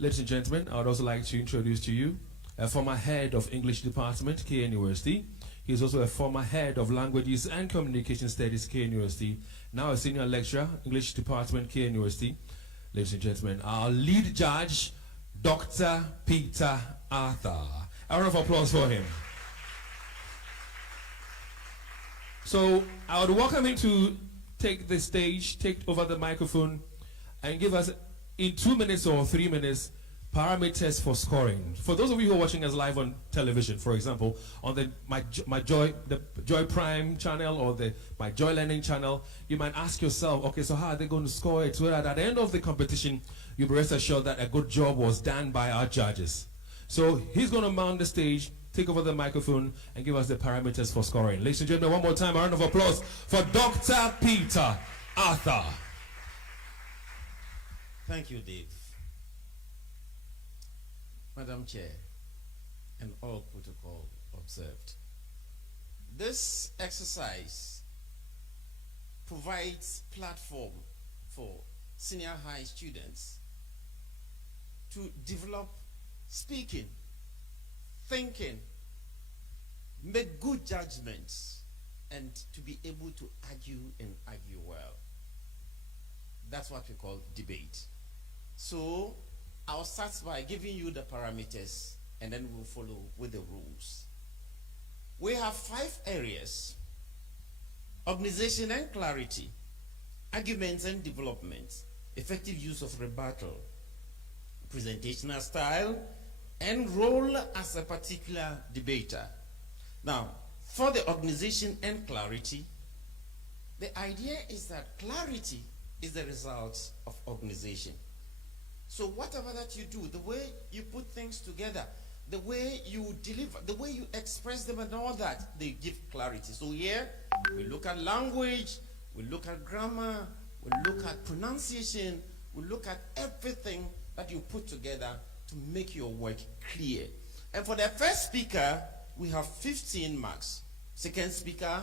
Ladies and gentlemen, I would also like to introduce to you a former head of English Department, KN University. He is also a former head of Languages and Communication Studies, KN University. Now a senior lecturer, English Department, KN University. Ladies and gentlemen, our lead judge, Dr. Peter Arthur. A round of applause for him. So I would welcome him to take the stage, take over the microphone, and give us, in 2 minutes or 3 minutes, parameters for scoring. For those of you who are watching us live on television, for example, on the Joy Prime channel or the My Joy Learning channel, you might ask yourself, okay, so how are they going to score it? So that at the end of the competition, you'll be rest assured that a good job was done by our judges. So he's going to mount the stage, take over the microphone, and give us the parameters for scoring. Ladies and gentlemen, one more time, a round of applause for Dr. Peter Arthur. Thank you, Dave. Madam Chair, and all protocol observed. This exercise provides platform for senior high students to develop speaking, thinking, make good judgments, and to be able to argue and argue well. That's what we call debate. So I'll start by giving you the parameters, and then we'll follow with the rules. We have 5 areas: organization and clarity, arguments and development, effective use of rebuttal, presentational style, and role as a particular debater. Now, for the organization and clarity, the idea is that clarity is the result of organization. So whatever that you do, the way you put things together, the way you deliver, the way you express them and all that, they give clarity. So here, we look at language, we look at grammar, we look at pronunciation, we look at everything that you put together to make your work clear. And for the first speaker, we have 15 marks. Second speaker,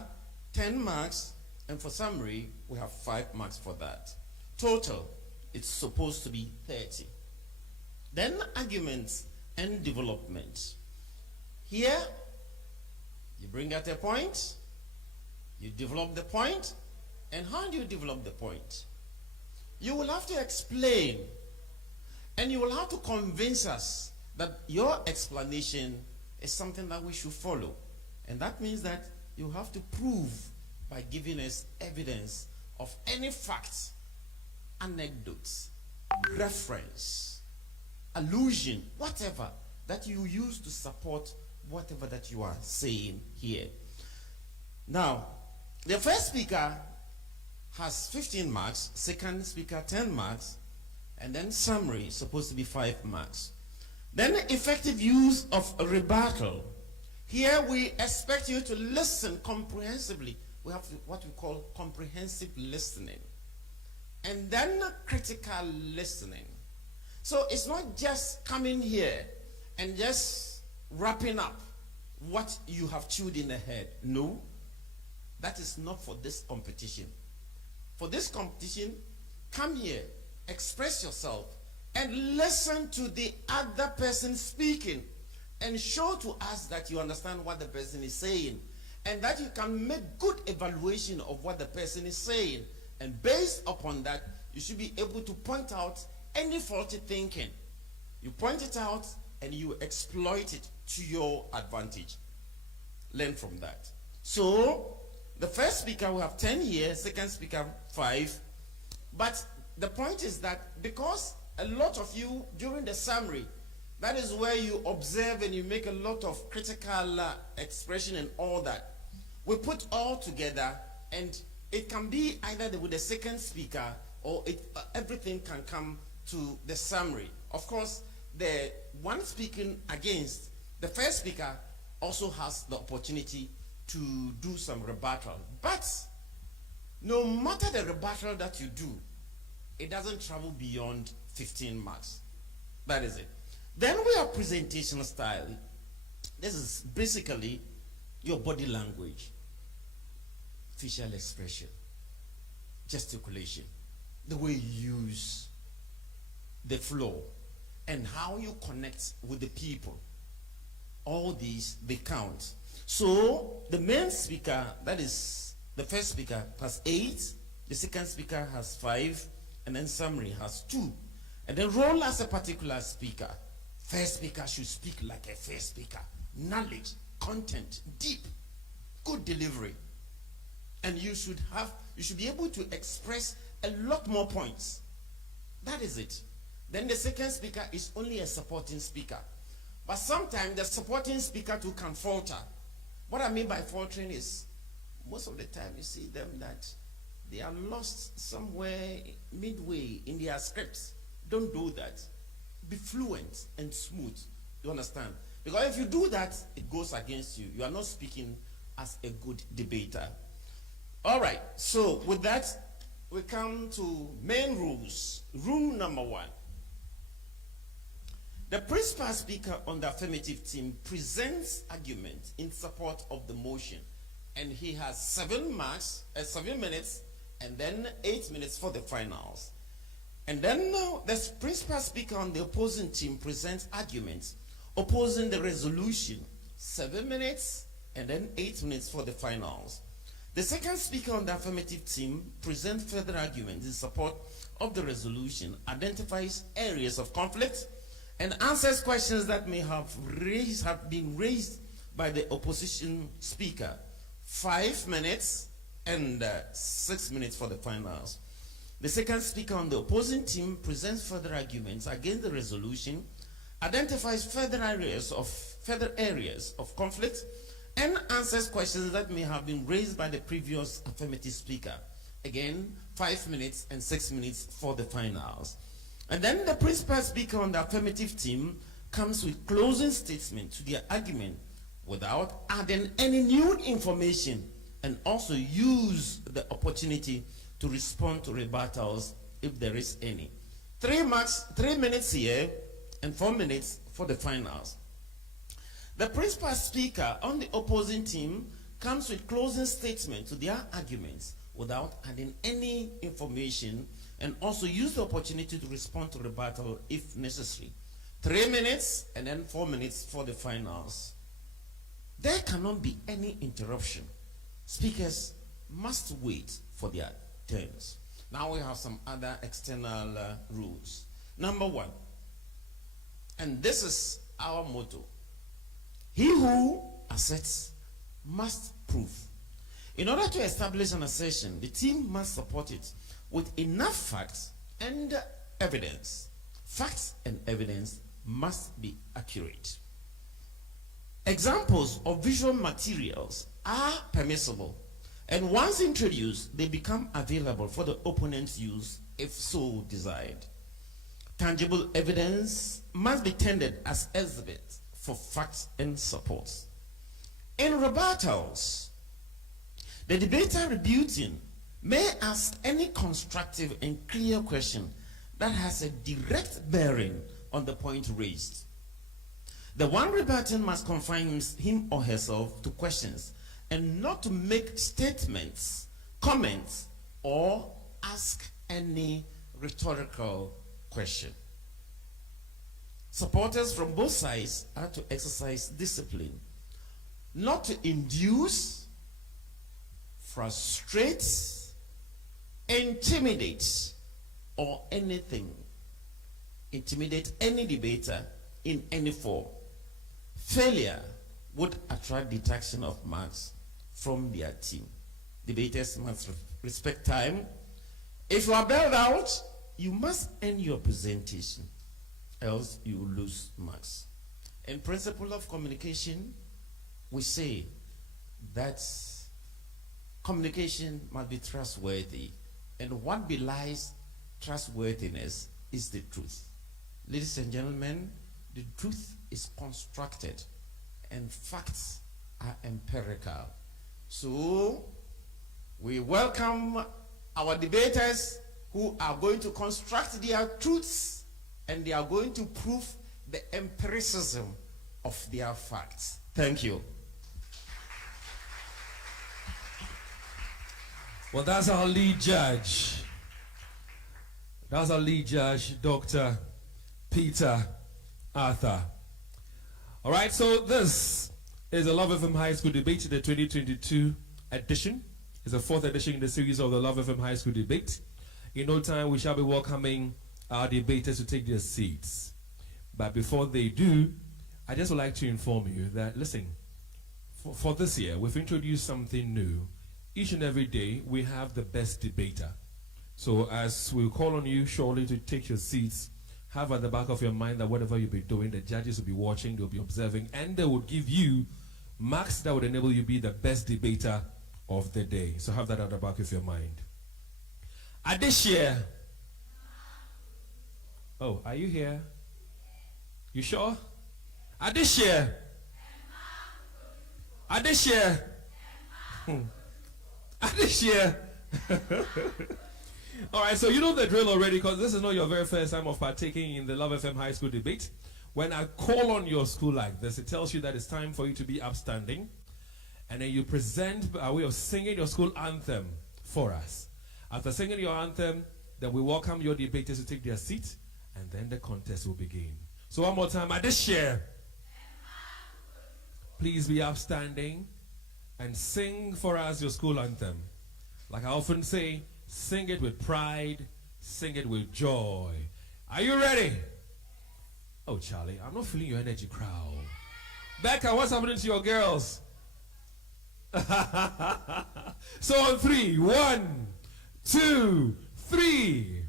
10 marks. And for summary, we have 5 marks for that. Total, it's supposed to be 30. Then arguments and development. Here, you bring out a point, you develop the point, and how do you develop the point? You will have to explain, and you will have to convince us that your explanation is something that we should follow. And that means that you have to prove by giving us evidence of any facts, anecdotes, reference, allusion, whatever that you use to support whatever that you are saying here. Now, the first speaker has 15 marks, second speaker 10 marks, and then summary is supposed to be 5 marks. Then effective use of a rebuttal. Here we expect you to listen comprehensively. We have what we call comprehensive listening. And then critical listening. So it's not just coming here and just wrapping up what you have chewed in the head. No, that is not for this competition. For this competition, come here, express yourself, and listen to the other person speaking, and show to us that you understand what the person is saying, and that you can make good evaluation of what the person is saying. And based upon that, you should be able to point out any faulty thinking. You point it out and you exploit it to your advantage. Learn from that. So, the first speaker will have 10 here, second speaker 5. But the point is that because a lot of you, during the summary, that is where you observe and you make a lot of critical expression and all that. We put all together, and it can be either with the second speaker or everything can come to the summary. Of course, the one speaking against the first speaker also has the opportunity to do some rebuttal. But no matter the rebuttal that you do, it doesn't travel beyond 15 marks. That is it. Then we have presentation style. This is basically your body language, facial expression, gesticulation, the way you use the flow, and how you connect with the people. All these, they count. So the main speaker, that is the first speaker, has 8, the second speaker has 5, and then summary has 2. And then role as a particular speaker. First speaker should speak like a first speaker. Knowledge, content, deep, good delivery. And you should be able to express a lot more points. That is it. Then the second speaker is only a supporting speaker. But sometimes the supporting speaker too can falter. What I mean by faltering is, most of the time you see them that they are lost somewhere midway in their scripts. Don't do that. Be fluent and smooth. You understand? Because if you do that, it goes against you. You are not speaking as a good debater. All right. So with that, we come to main rules. Rule number 1. The principal speaker on the affirmative team presents argument in support of the motion, and he has 7 minutes, and then 8 minutes for the finals. And then the principal speaker on the opposing team presents arguments opposing the resolution, 7 minutes, and then 8 minutes for the finals. The second speaker on the affirmative team presents further arguments in support of the resolution, identifies areas of conflict, and answers questions that may have been raised by the opposition speaker. 5 minutes and 6 minutes for the finals. The second speaker on the opposing team presents further arguments against the resolution, identifies further areas of conflict, and answers questions that may have been raised by the previous affirmative speaker. Again, 5 minutes and 6 minutes for the finals. And then the principal speaker on the affirmative team comes with closing statement to their argument without adding any new information, and also use the opportunity to respond to rebuttals if there is any. 3 minutes here and 4 minutes for the finals. The principal speaker on the opposing team comes with closing statement to their arguments without adding any information, and also use the opportunity to respond to rebuttal if necessary. 3 minutes and then 4 minutes for the finals. There cannot be any interruption. Speakers must wait for their turns. Now we have some other external rules. Number 1, and this is our motto: he who asserts must prove. In order to establish an assertion, the team must support it with enough facts and evidence. Facts and evidence must be accurate. Examples of visual materials are permissible, and once introduced, they become available for the opponent's use if so desired. Tangible evidence must be tendered as exhibit for facts and support. In rebuttals, the debater rebutting may ask any constructive and clear question that has a direct bearing on the point raised. The one rebutting must confine him or herself to questions and not to make statements, comments, or ask any rhetorical question. Supporters from both sides are to exercise discipline, not to induce, frustrate, intimidate, or intimidate any debater in any form. Failure would attract detraction of marks from their team. Debaters must respect time. If you are bailed out, you must end your presentation, else you will lose marks. In principle of communication, we say that communication must be trustworthy, and what belies trustworthiness is the truth. Ladies and gentlemen, the truth is constructed and facts are empirical. So we welcome our debaters who are going to construct their truths, and they are going to prove the empiricism of their facts. Thank you. Well, that's our lead judge. That's our lead judge, Dr. Peter Arthur. All right, so this is the Love FM High School Debate, the 2022 edition. It's the fourth edition in the series of the Love FM High School Debate. In no time, we shall be welcoming our debaters to take their seats. But before they do, I just would like to inform you that, listen, for this year, we've introduced something new. Each and every day, we have the best debater. So as we call on you shortly to take your seats, have at the back of your mind that whatever you'll be doing, the judges will be watching, they'll be observing, and they will give you marks that would enable you to be the best debater of the day. So have that at the back of your mind. This year, oh, are you here? You sure? This year, this year, this year. All right, so you know the drill already, because this is not your very first time of partaking in the Love FM High School Debate. When I call on your school like this, it tells you that it's time for you to be upstanding, and then you present a way of singing your school anthem for us. After singing your anthem, then we welcome your debaters to take their seat, and then the contest will begin. So one more time, this year, please be upstanding and sing for us your school anthem. Like I often say, sing it with pride, sing it with joy. Are you ready? Oh, Charlie, I'm not feeling your energy, crowd. Becca, what's happening to your girls? So on 3, 1, 2, 3.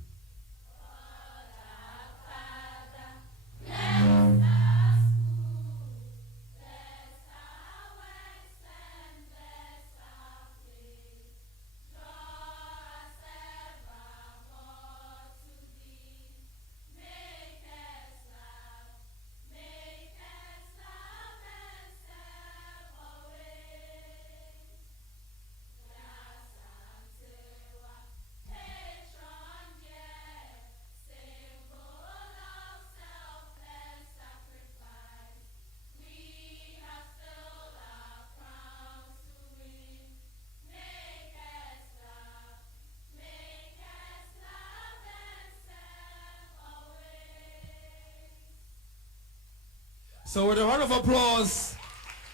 So with a round of applause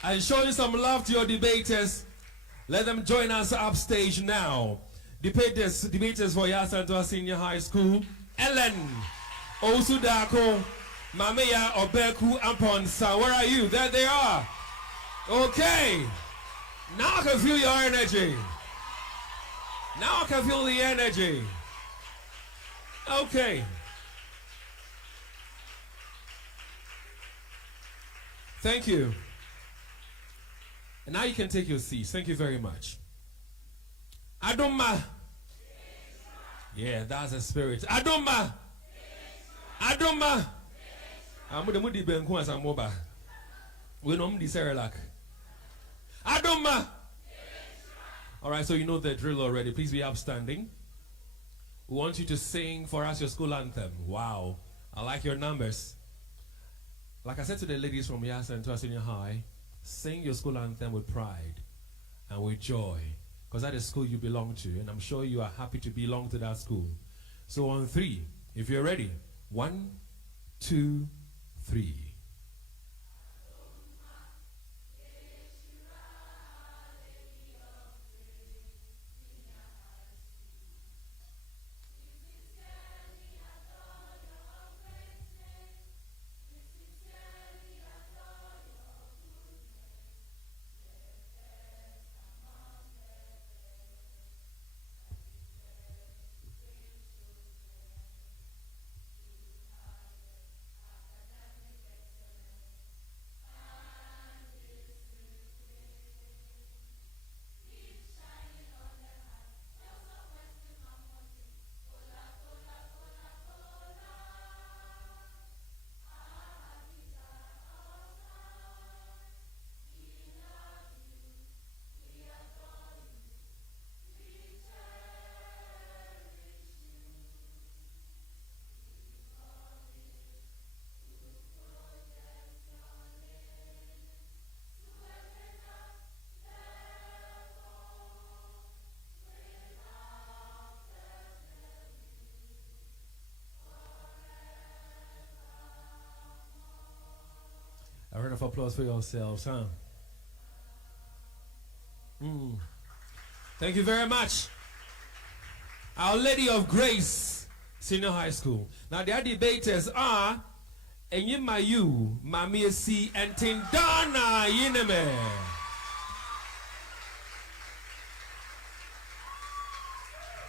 and showing some love to your debaters, let them join us upstage now. Debaters for Asantewaa Senior High School, Ellen Osudako, Mameya Obeku Amponsa. Where are you? There they are. Okay. Now I can feel your energy. Now I can feel the energy. Okay. Thank you. And now you can take your seats. Thank you very much. Adoma. Yeah, that's the spirit. Adoma. Adoma. Amudemudi benku asamoba. We know mdi serelak. Adoma. All right, so you know the drill already. Please be upstanding. We want you to sing for us your school anthem. Wow. I like your numbers. Like I said to the ladies from Asantewaa Senior High, sing your school anthem with pride and with joy, because that is the school you belong to, and I'm sure you are happy to belong to that school. So on 3, if you're ready, 1, 2, 3. A round of applause for yourselves, huh? Thank you very much. Our Lady of Grace Senior High School. Now, their debaters are Enyimayu, Mamiesi, and Tindana Yineme.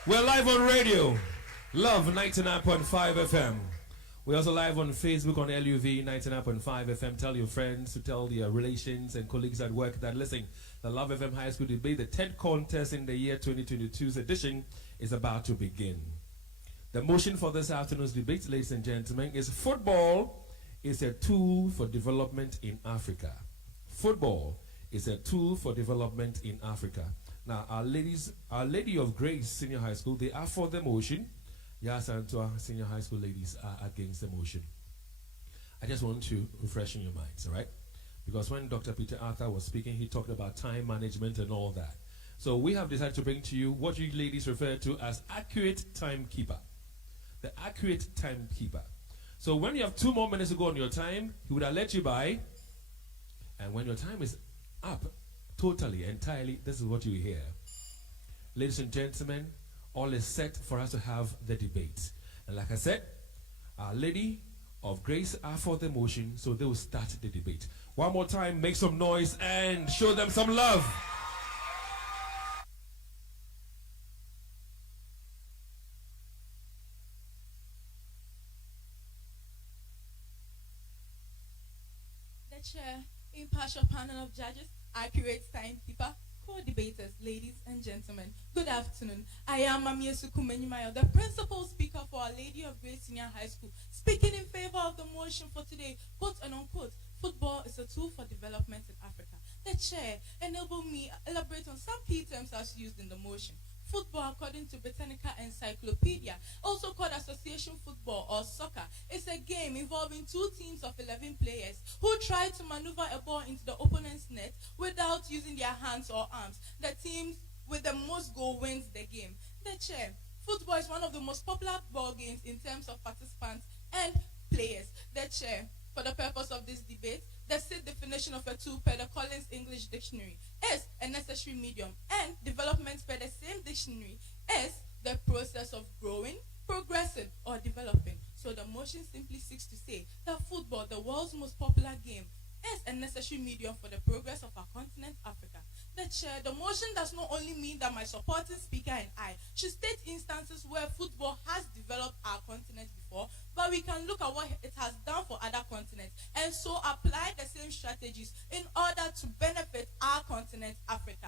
We're live on radio, Love 99.5 FM. We're also live on Facebook on LUV 99.5 FM. Tell your friends, to tell your relations and colleagues at work that listen, the Love FM High School Debate, the 10th contest in the year 2022's edition is about to begin. The motion for this afternoon's debate, ladies and gentlemen, is football is a tool for development in Africa. Football is a tool for development in Africa. Now, Our Lady of Grace Senior High School, they are for the motion. Asantewaa Senior High School ladies are against the motion. I just want to refresh your minds, all right? Because when Dr. Peter Arthur was speaking, he talked about time management and all that. So we have decided to bring to you what you ladies refer to as accurate timekeeper. The accurate timekeeper. So when you have 2 more minutes to go on your time, he would have let you by. And when your time is up, totally, entirely, this is what you hear. Ladies and gentlemen, all is set for us to have the debate. And like I said, Our Lady of Grace are for the motion, so they will start the debate. One more time, make some noise and show them some love. The chair, impartial panel of judges, accurate timekeeper, co-debaters, ladies and gentlemen, good afternoon. I am Mamiesu Kumenyimayo, the principal speaker for Our Lady of Grace Senior High School, speaking in favor of the motion for today, quote and unquote, football is a tool for development in Africa. The chair enabled me elaborate on some key terms as used in the motion. Football, according to Britannica Encyclopedia, also called association football or soccer, is a game involving 2 teams of 11 players who try to maneuver a ball into the opponent's net without using their hands or arms. The team with the most goal wins the game. The chair, football is one of the most popular ball games in terms of participants and players. The chair, for the purpose of this debate, the said definition of a tool per the Collins English Dictionary is a necessary medium, and development per the same dictionary is the process of growing, progressing, or developing. So the motion simply seeks to say that football, the world's most popular game, is a necessary medium for the progress of our continent, Africa. The chair, the motion does not only mean that my supporting speaker and I should state instances where football has developed our continent before, but we can look at what it has done for other continents and so apply the same strategies in order to benefit our continent, Africa.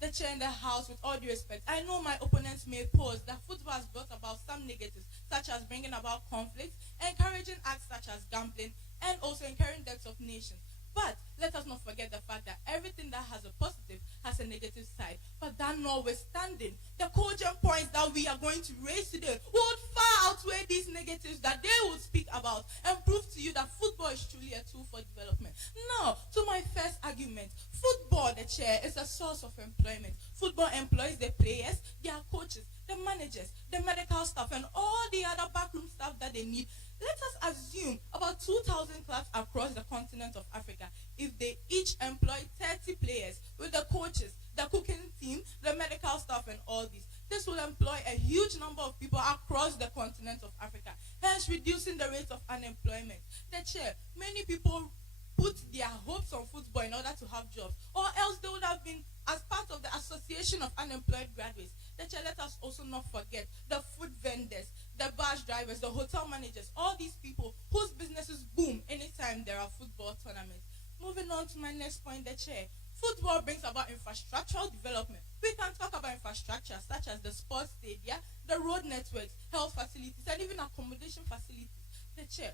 The chair in the house, with all due respect, I know my opponents may pose that football has brought about some negatives, such as bringing about conflict, encouraging acts such as gambling, and also encouraging deaths of nations. But let us not forget the fact that everything that has a positive has a negative side. But that notwithstanding, the cogent points that we are going to raise today would far outweigh these negatives that they would speak about and prove to you that football is truly a tool for development. Now, to my first argument, football, the chair, is a source of employment. Football employs the players, their coaches, the managers, the medical staff, and all the other backroom staff that they need. Let us assume about 2,000 clubs across the continent of Africa. If they each employ 30 players with the coaches, the cooking team, the medical staff, and all this will employ a huge number of people across the continent of Africa, hence reducing the rate of unemployment. The chair, many people put their hopes on football in order to have jobs, or else they would have been as part of the Association of Unemployed Graduates. The chair, let us also not forget the food vendors, the bus drivers, the hotel managers, all these people whose businesses boom anytime there are football tournaments. Moving on to my next point, the chair. Football brings about infrastructural development. We can talk about infrastructure such as the sports stadia, the road networks, health facilities, and even accommodation facilities. The chair,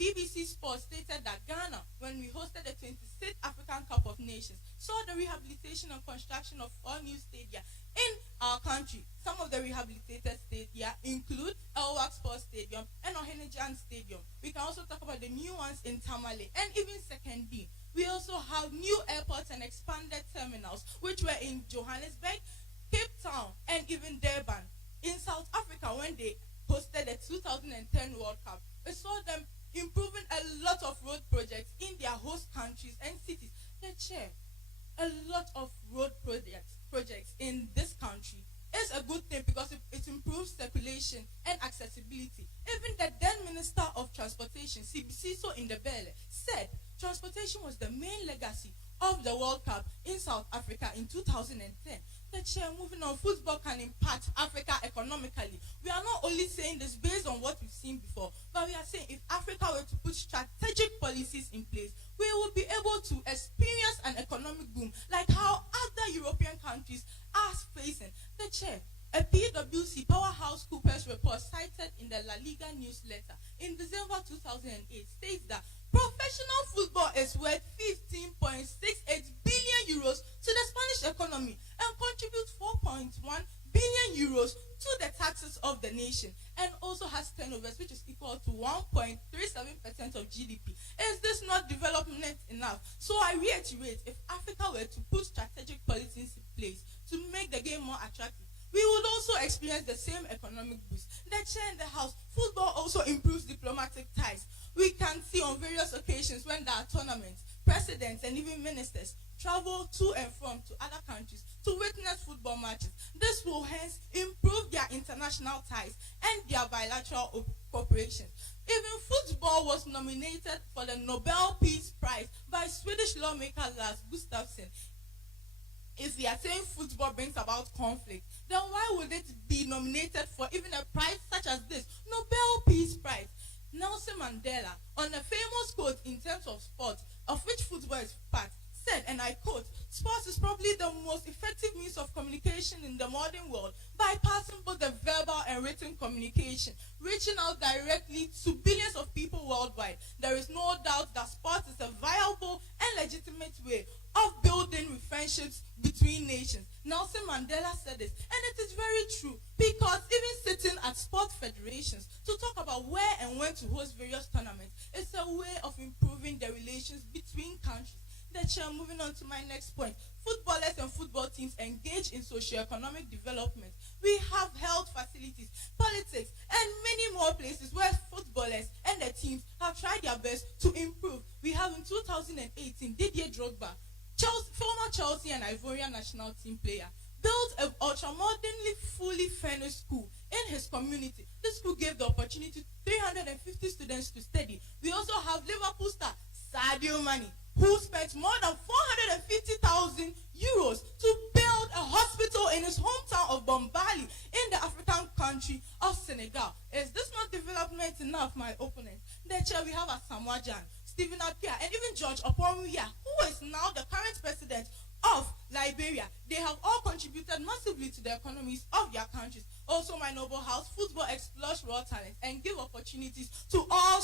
BBC Sports stated that Ghana, when we hosted the 26th African Cup of Nations, saw the rehabilitation and construction of 4 new stadia in our country. Some of the rehabilitated stadia include Elwak Sports Stadium and Ohenejan Stadium. We can also talk about the new ones in Tamale and even Sekondi. We also have new airports and expanded terminals, which were in Johannesburg, Cape Town, and even Durban. In South Africa, when they hosted the 2010 World Cup, we saw them improving a lot of road projects in their host country. Sibiso in the belly, said transportation was the main legacy of the World Cup in South Africa in 2010. The chair, moving on, football can impact Africa economically. We are not only saying this based on what we've seen before, but we are saying if Africa were to put strategic policies in place, we will be able to experience an economic boom like how other European countries are facing. The chair, a PwC Powerhouse Coopers report cited in the La Liga newsletter in December 2008 states that professional football is worth 15.68 billion euros to the Spanish economy and contributes 4.1 billion euros to the taxes of the nation, and also has turnovers which is equal to 1.37% of GDP. Is this not development enough? So I reiterate, if Africa were to put strategic policies in place to make the game more attractive, we would also experience the same economic boost. The chair in the house, football also improves diplomatic ties. We can see on various occasions when there are tournaments, presidents and even ministers travel to and from to other countries to witness football matches. This will hence improve their international ties and their bilateral cooperation. Even football was nominated for the Nobel Peace Prize by Swedish lawmaker Lars Gustafsson. If we are saying football brings about conflict, then why would it be nominated for even a prize such as this, Nobel Peace Prize? Nelson Mandela, on a famous quote in terms of sport, of which football is part, said, and I quote, "Sports is probably the most effective means of communication in the modern world, bypassing both the verbal and written communication, reaching out directly to billions of people worldwide. There is no doubt that sport is a viable and legitimate way of building friendships between nations." Nelson Mandela said this, and it is very true, because even sitting at sport federations to talk about where and when to host various tournaments is a way of improving the relations between countries. The chair, moving on to my next point, footballers and football teams engage in socio-economic development. We have health facilities, politics, and many more places where footballers and the teams have tried their best to improve. We have in 2018, Didier Drogba, former Chelsea and Ivorian national team player, built an ultra-modernly fully furnished school in his community. This school gave the opportunity to 350 students to study. We also have Liverpool star Sadio Mane, who spent more than 450,000 euros to build a hospital in his hometown of Bombali in the African country of Senegal. Is this not development enough, my opponent? The chair, we have Asantewaa, Stephen Appiah, and even George Oponwuya, who is now the current president of Liberia. They have all contributed massively to the economies of their countries. Also, my noble house, football explores raw talent and give opportunities to all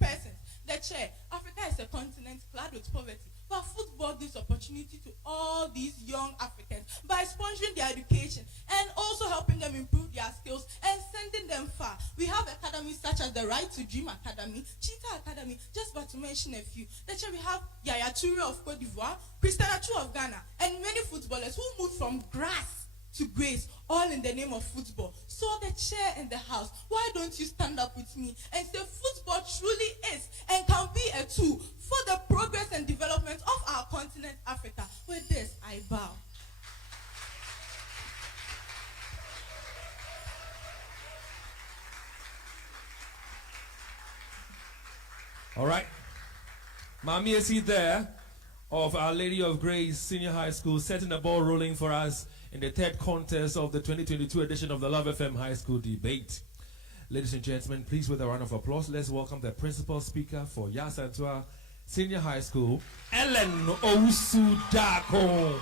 persons. The chair, Africa is a continent clad with poverty, but football gives opportunity to all these young Africans by sponsoring their education and also helping them improve their skills and sending them far. We have academies such as the Right to Dream Academy, Cheetah Academy, just but to mention a few. The chair, we have Yaya Toure of Cote d'Ivoire, Christian Atsu of Ghana, and many footballers who moved from grass to grace, all in the name of football. So the chair in the house, why don't you stand up with me and say football truly is and can be a tool for the progress and development of our continent, Africa. With this, I bow. All right. Mami is he there of Our Lady of Grace Senior High School, setting the ball rolling for us in the third contest of the 2022 edition of the Love FM High School Debate. Ladies and gentlemen, please, with a round of applause, let's welcome the principal speaker for Asantewaa Senior High School, Ellen Owusu-Darko.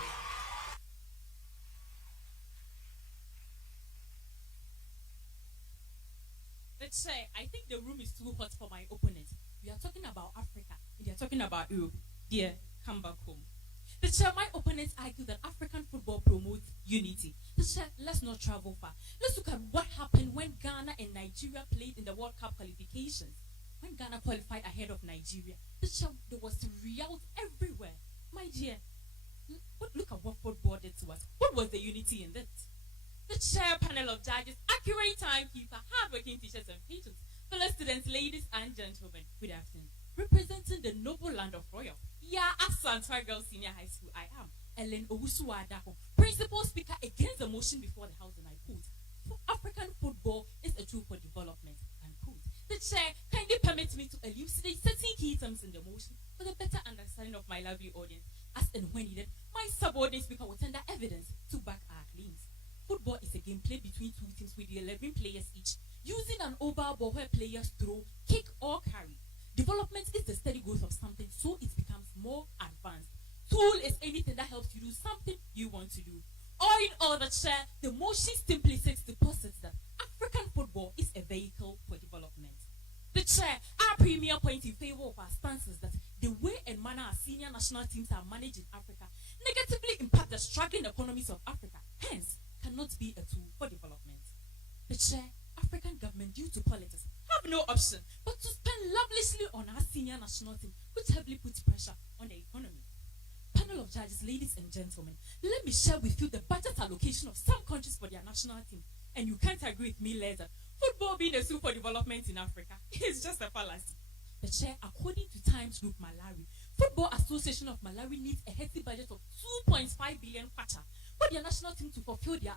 Let's say, I think the room is too hot for my opponent. We are talking about Africa, and they are talking about Europe. Dear, come back home. My opponents argue that African football promotes unity. Let's not travel far. Let's look at what happened when Ghana and Nigeria played in the World Cup qualifications. When Ghana qualified ahead of Nigeria, there was real everywhere. My dear, look at what football did to us. What was the unity in this? The chair panel of judges, accurate timekeeper, hardworking teachers and patrons, fellow students, ladies and gentlemen, good afternoon. Representing the noble land of Royal, Asantewaa Girls Senior High School, I am Ellen Owusu-Darko, principal speaker against the motion before the House, and I quote, African football is a tool for development, unquote. The The chair kindly permits me to elucidate certain key terms in the motion for the better understanding of my lovely audience. As and when needed, my subordinate speaker will tender evidence to back our claims. Football is a game played between two teams with 11 players each, using an oval ball where players throw, kick, or carry. Development is the steady growth of something so it becomes more advanced. Tool is anything that helps you do something you want to do. Or in all, the chair, the motion simply seeks to posit that African football is a vehicle for development. The chair, our premier point in favor of our stance is that the way and manner our senior national teams are managed in Africa negatively impact the struggling economies of Africa, hence cannot be a tool for development. The chair, African government, due to politics, have no option but to spend lavishly on our senior national team, which heavily puts pressure on the economy. Panel of judges, ladies and gentlemen, let me share with you the budget allocation of some countries for their national team. And you can't agree with me later. Football being a tool for development in Africa is just a fallacy. The chair, according to Times Group Malawi, Football Association of Malawi needs a healthy budget of 2.5 billion kwacha for their national team to fulfill their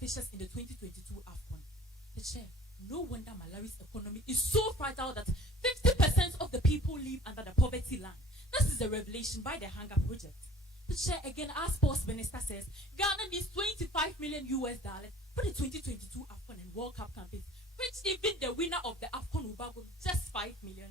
fixtures in the 2022 AFCON. The chair, no wonder Malawi's economy is so fragile that 50% of the people live under the poverty line. This is a revelation by the Hunger Project. The chair, again, our sports minister says Ghana needs $25 million for the 2022 AFCON and World Cup campaigns, which even the winner of the AFCON will bag just $5 million.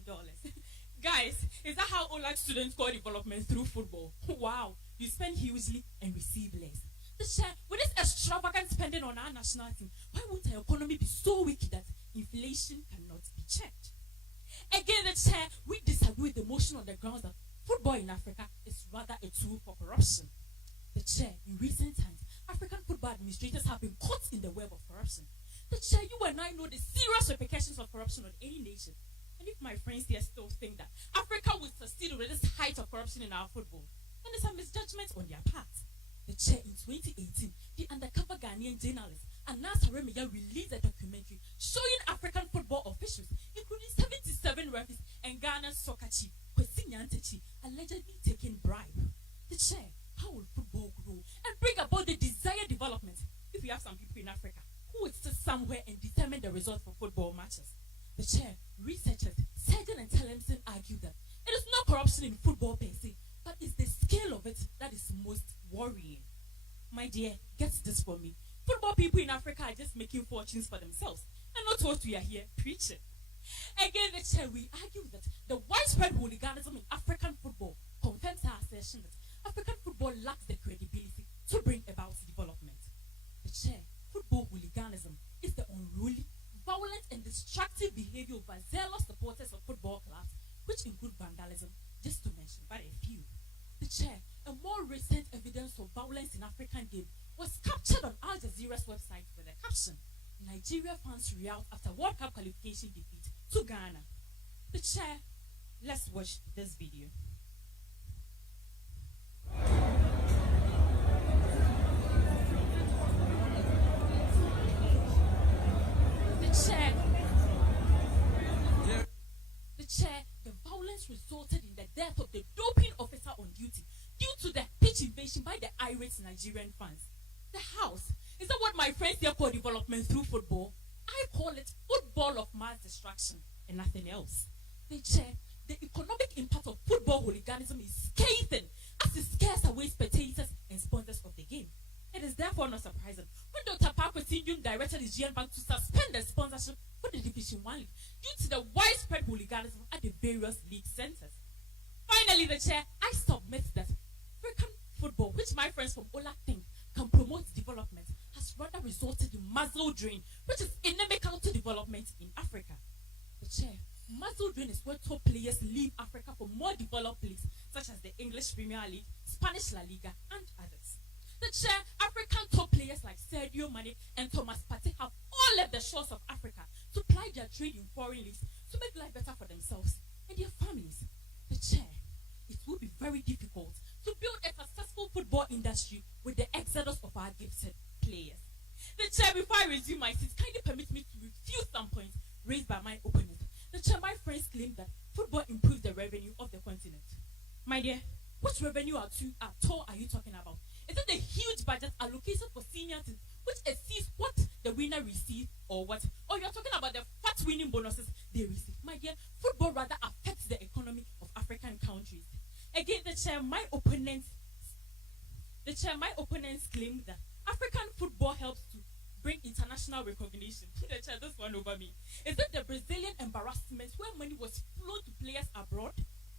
Guys, is that how online students call development through football? Wow, you spend hugely and receive less. The chair, with this extravagant spending on our national team, why would the economy be so weak that inflation cannot be checked? Again, the chair, we disagree with the motion on the grounds that football in Africa is rather a tool for corruption. The chair, in recent times, African football administrators have been caught in the web of corruption. The chair, you and I know the serious repercussions of corruption on any nation. And if my friends here still think that Africa will succeed with this height of corruption in our football, then it's a misjudgment on their part. The chair, in 2018, the undercover Ghanaian journalist Anasa Remiya released a documentary showing African football officials, including 77 referees and Ghana's soccer chief, Kwesi Nyantakyi, allegedly taking bribe. The chair, how will football grow and bring about the desired development if we have some people in Africa who would sit somewhere and determine the result for football matches? The chair, researchers Sergeant and Telemson argue that it is not corruption in football per se, but it's the scale of it that is most worrying. My dear, get this for me. Football people in Africa are just making fortunes for themselves and not what we are here preaching. Again, the chair, we argue that the widespread hooliganism in African football confirms our assertion that African football lacks the credibility to bring about development. The chair, football hooliganism is the unruly, violent and destructive behavior of zealous supporters of football clubs, which include vandalism, just to mention but a few. The chair, a more recent evidence of violence in African games was captured on Al Jazeera's website with a caption, Nigeria fans react after World Cup qualification defeat to Ghana. The chair, let's watch this video. The violence resulted in the death of the doping officer on duty due to the pitch invasion by the irate Nigerian fans. The house, is that what my friends here call development through football? I call it football of mass destruction and nothing else. The chair, the economic impact of football hooliganism is scathing as it scares away spectators and sponsors of the game. It is therefore not surprising when Dr. Parker Senior directed the GN Bank to suspend the sponsorship for the Division 1 League due to the widespread hooliganism at the various league centers. Finally, the chair, I submit that African football, which my friends from Ola think can promote development, has rather resulted in muzzle drain, which is inimical to development in Africa. The chair, muzzle drain is where top players leave Africa for more developed leagues such as the English Premier League, Spanish La Liga, and others. The chair, African top players like Sadio Mane and Thomas Partey have all left the shores of Africa to ply their trade in foreign leagues to make life better for themselves and their families. The chair, it will be very difficult to build a successful football industry with the exodus of our gifted players. The chair, before I resume my seat, kindly permit me to refute some points raised by my opponent. The chair, my friends claim that football improves the revenue of the continent. My dear, which revenue at all are you talking about? Is it the huge budget allocated for senior teams which exceeds what the winner receives or what? Or you're talking about the fat winning bonuses they receive. My dear, football rather affects the economy of African countries. Again, the chair, my opponents claim that African football helps to bring international recognition. The chair, this one over me. Is it the Brazilian embarrassment where money was flowed to players abroad?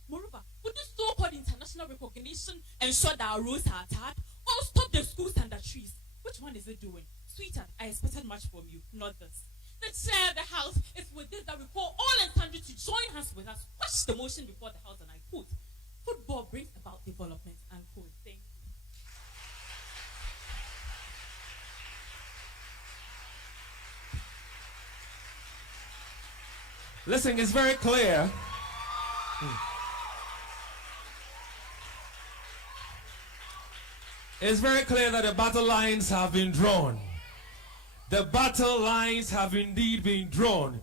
Moreover, would this so-called international recognition ensure that our roads are tarred or stop the schools under trees? Which one is it doing? Sweetheart, I expected much from you, not this. The chair, the house, it's with this that we call all and sundry to join hands with us, quash the motion before the house, and I quote, football brings about development, unquote. Thank you. Listen, it's very clear. It's very clear that the battle lines have been drawn. The battle lines have indeed been drawn.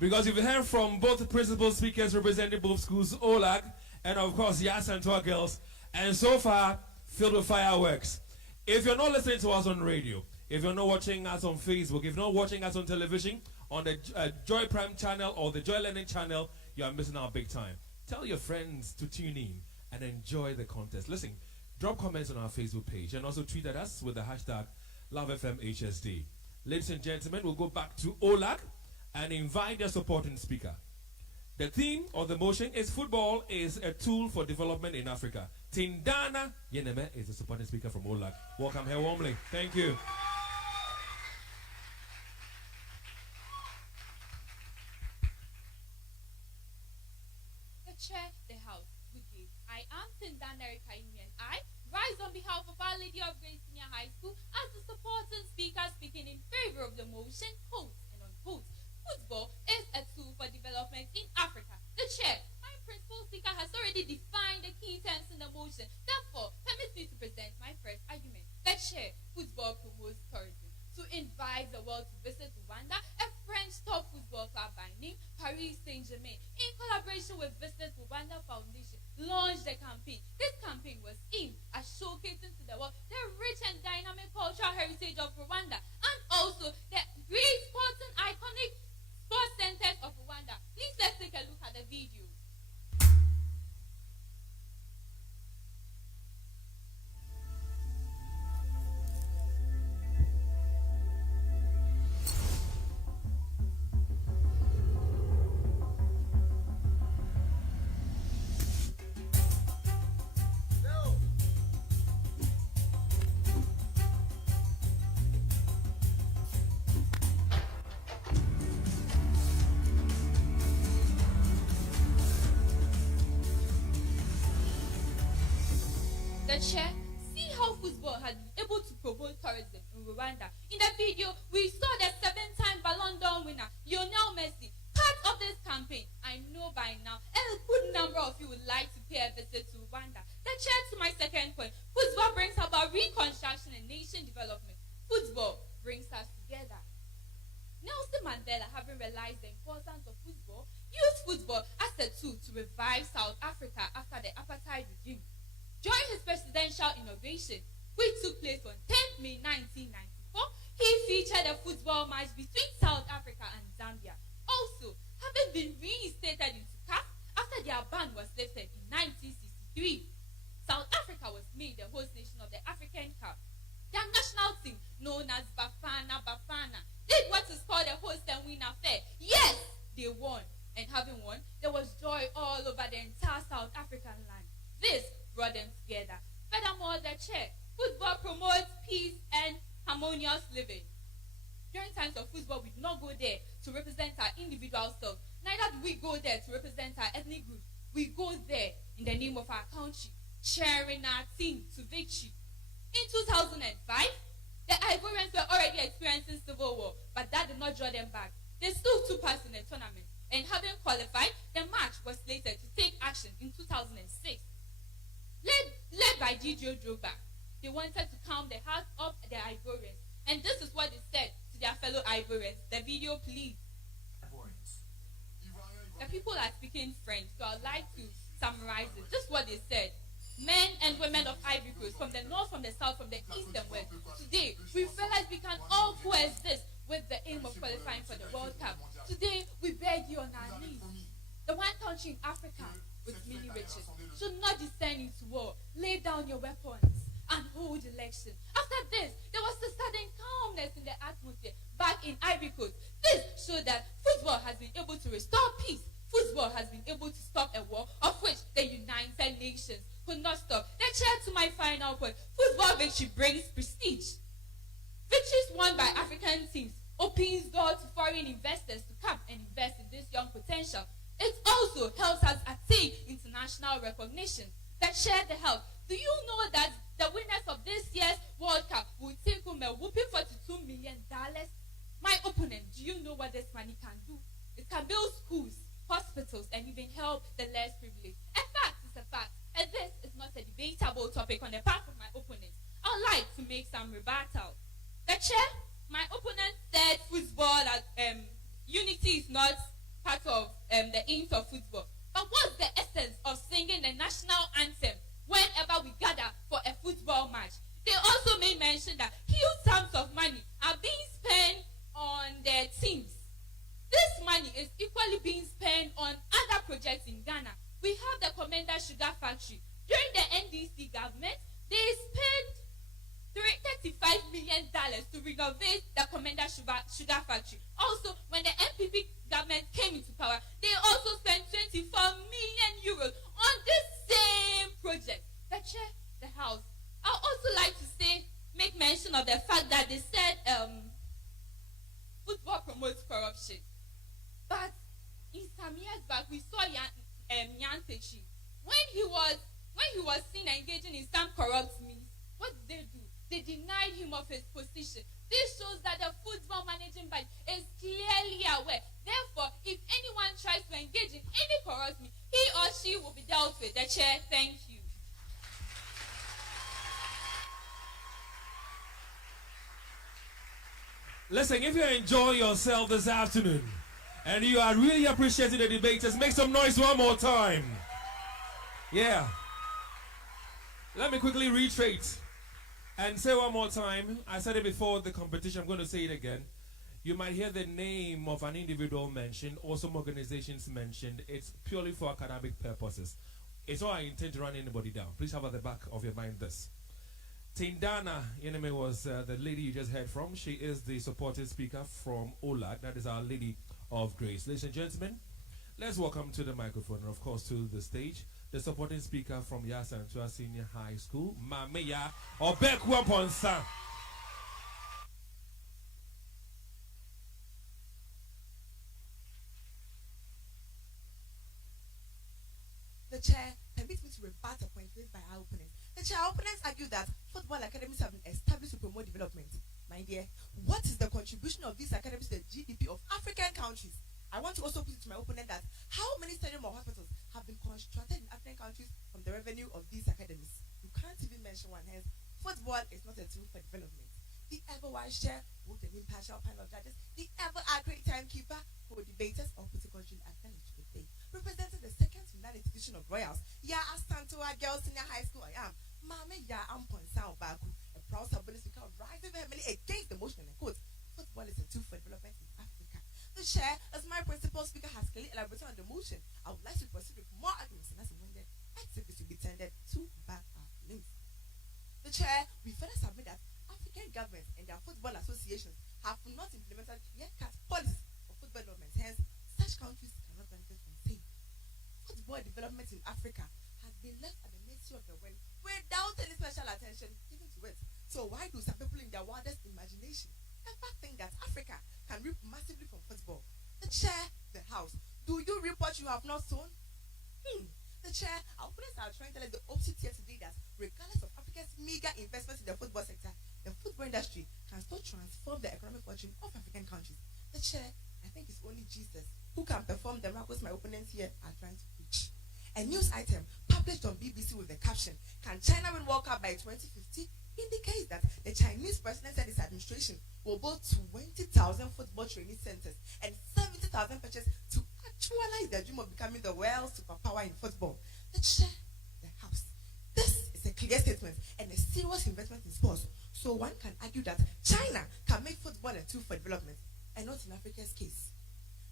Because you've heard from both the principal speakers representing both schools, OLAG, and of course the Asantewaa girls, and so far filled with fireworks. If you're not listening to us on radio, if you're not watching us on Facebook, if you're not watching us on television, on the Joy Prime channel or the Joy Learning channel, you are missing out big time. Tell your friends to tune in and enjoy the contest. Listen, drop comments on our Facebook page and also tweet at us with the hashtag LoveFMHSD. Ladies and gentlemen, we'll go back to OLAG and invite their supporting speaker. The theme of the motion is football is a tool for development in Africa. Tindana Yeneme is the supporting speaker from OLAG. Welcome here warmly. Thank you. Chair the House. Good day. I am Tindana and I rise on behalf of Our Lady of Grace Senior High School as the supporting speaker speaking in favor of the motion, quote and unquote. Football is a tool for development in Africa. The chair, my principal speaker, has already defined the key terms in the motion. Therefore, permit me to present my first argument. The chair, football promotes tourism. To invite the world to visit Rwanda, a French top football club by name Paris Saint-Germain, in collaboration with Visit Rwanda Foundation, launched a campaign. This campaign was aimed at showcasing to the world the rich and dynamic cultural heritage of Rwanda and also the great sports and iconic sports centers of Rwanda. Please let's take a look at the video. The chair, see how football has been able to promote tourism in Rwanda. In the video, we saw the 7-time Ballon d'Or winner, Lionel Messi, part of this campaign. I know by now a good number of you would like to pay a visit to Rwanda. The chair, to my second point, football brings about reconstruction and nation development. Football brings us together. Nelson Mandela, having realized the importance of football, used football as a tool to revive South Africa after the apartheid regime. During his presidential inauguration, which took place on 10th May 1994, he featured a football match between South Africa and Zambia. Also, having been reinstated into CAF after their ban was lifted in 1963, South Africa was made the host nation of the African Cup. Their national team, known as Bafana Bafana, did what is called a host and win affair. Yes, they won. And having won, there was joy all over the entire South African land. This brought them together. Furthermore, the chair, football promotes peace and harmonious living. During times of football, we do not go there to represent our individual selves. Neither do we go there to represent our ethnic groups. We go there in the name of our country, cheering our team to victory. In 2005, the Ivorians were already experiencing civil war, but that did not draw them back. They still took part in the tournament, and having qualified, the match was slated to take action in 2006. Led by Didier Drogba, they wanted to calm the hearts of the Ivorians. And this is what they said to their fellow Ivorians. The video, please. The people are speaking French, so I'd like to summarize it. This is what they said. men and women of Ivory Coast, from the north, from the south, from the east and west. Today, we realize we can all coexist with the aim of qualifying for the World Cup. Today, we beg you on our knees. The one country in Africa with many riches should not descend into war. Lay down your weapons and hold election. After this, there was a sudden calmness in the atmosphere back in Ivory Coast. This showed that football has been able to restore peace. Football has been able to stop a war of which the United Nations could not stop. The chair to my final point. Football victory brings prestige. Victories won by African teams opens doors to foreign investors to come and invest in this young potential. It also helps us attain international recognition. That share the help. Do you know that the winners of this year's World Cup will take home a whooping $42 million? My opponent, do you know what this money can do? It can build schools, hospitals, and even help the less privileged. A fact is a fact, and this is not a debatable topic on the part of my opponent. I'd like to make some rebuttal. The chair, my opponent said football, unity is not part of the aims of football. But what's the essence of singing the national anthem whenever we gather for a football match? They also made mention that huge sums of money are being spent on their teams. This money is equally being spent on other projects in Ghana. We have the Commander Sugar Factory. During the NDC government, they spent $35 million to renovate the Commander Sugar Factory. Also, when the MPP government came into power, they also spent 24 million euros on this same project. The chair, the house. I'd also like to make mention of the fact that they said football promotes corruption. But in some years back, we saw Nyantechi. When he was seen engaging in some corrupt means, what did they do? They denied him of his position. This shows that the football managing body is clearly aware. Therefore, if anyone tries to engage in any corrupt means, he or she will be dealt with. The chair, thank you. Listen, if you enjoy yourself this afternoon and you are really appreciating the debaters, make some noise one more time. Yeah. Let me quickly reiterate and say one more time. I said it before the competition. I'm going to say it again. You might hear the name of an individual mentioned or some organizations mentioned. It's purely for academic purposes. It's not I intend to run anybody down. Please have at the back of your mind this. Tindana Yeneme was the lady you just heard from. She is the supporting speaker from OLAC. That is Our Lady of Grace. Ladies and gentlemen, let's welcome to the microphone and of course to the stage the supporting speaker from Asantewaa Senior High School, Mameya Obekwa Ponsa. The chair permits me to rebut a point made by our opponents. The chair, our opponents argue that football academies have been established to promote development. My dear, what is the contribution of these academies to the GDP of African countries? I want to also put it to my opponent that how many stadiums or hospitals have been constructed in African countries from the revenue of these academies? You can't even mention one. Hence, football is not a tool for development. The ever-wise chair with an impartial panel of judges, the ever-accurate timekeeper for debaters of political acknowledged today, representing the second to none institution of royals, Asantewaa Girls Senior High School, I am Mame Amponsa Obaku, a proud subordinate speaker rising vehemently against the motion and quote, football is a tool for development in Africa. The chair, as my principal speaker has clearly elaborated on the motion, I would like to proceed with more arguments and as when the activities will be tended to back our claims. The chair, we further submit that African governments and their football associations have not implemented clear-cut policies for football development. Hence, such countries cannot benefit from same. Football development in Africa has been left at the mercy of the wind without any special attention given to it. So why do some people in their wildest imagination ever think that Africa can reap massively from football? The chair, the house, do you reap what you have not sown? The chair, our opponents are trying to let the opposite here today that regardless of Africa's meager investments in the football sector, the football industry can still transform the economic fortune of African countries. The chair, I think it's only Jesus who can perform the miracles my opponents here are trying to preach. A news item published on BBC with the caption, "Can China win World Cup by 2050?" indicates that the Chinese president and his administration will build 20,000 football training centers and 70,000 pitches to actualize their dream of becoming the world superpower in football. The chair, the house. This investment and a serious investment in sports. So one can argue that China can make football a tool for development, and not in Africa's case.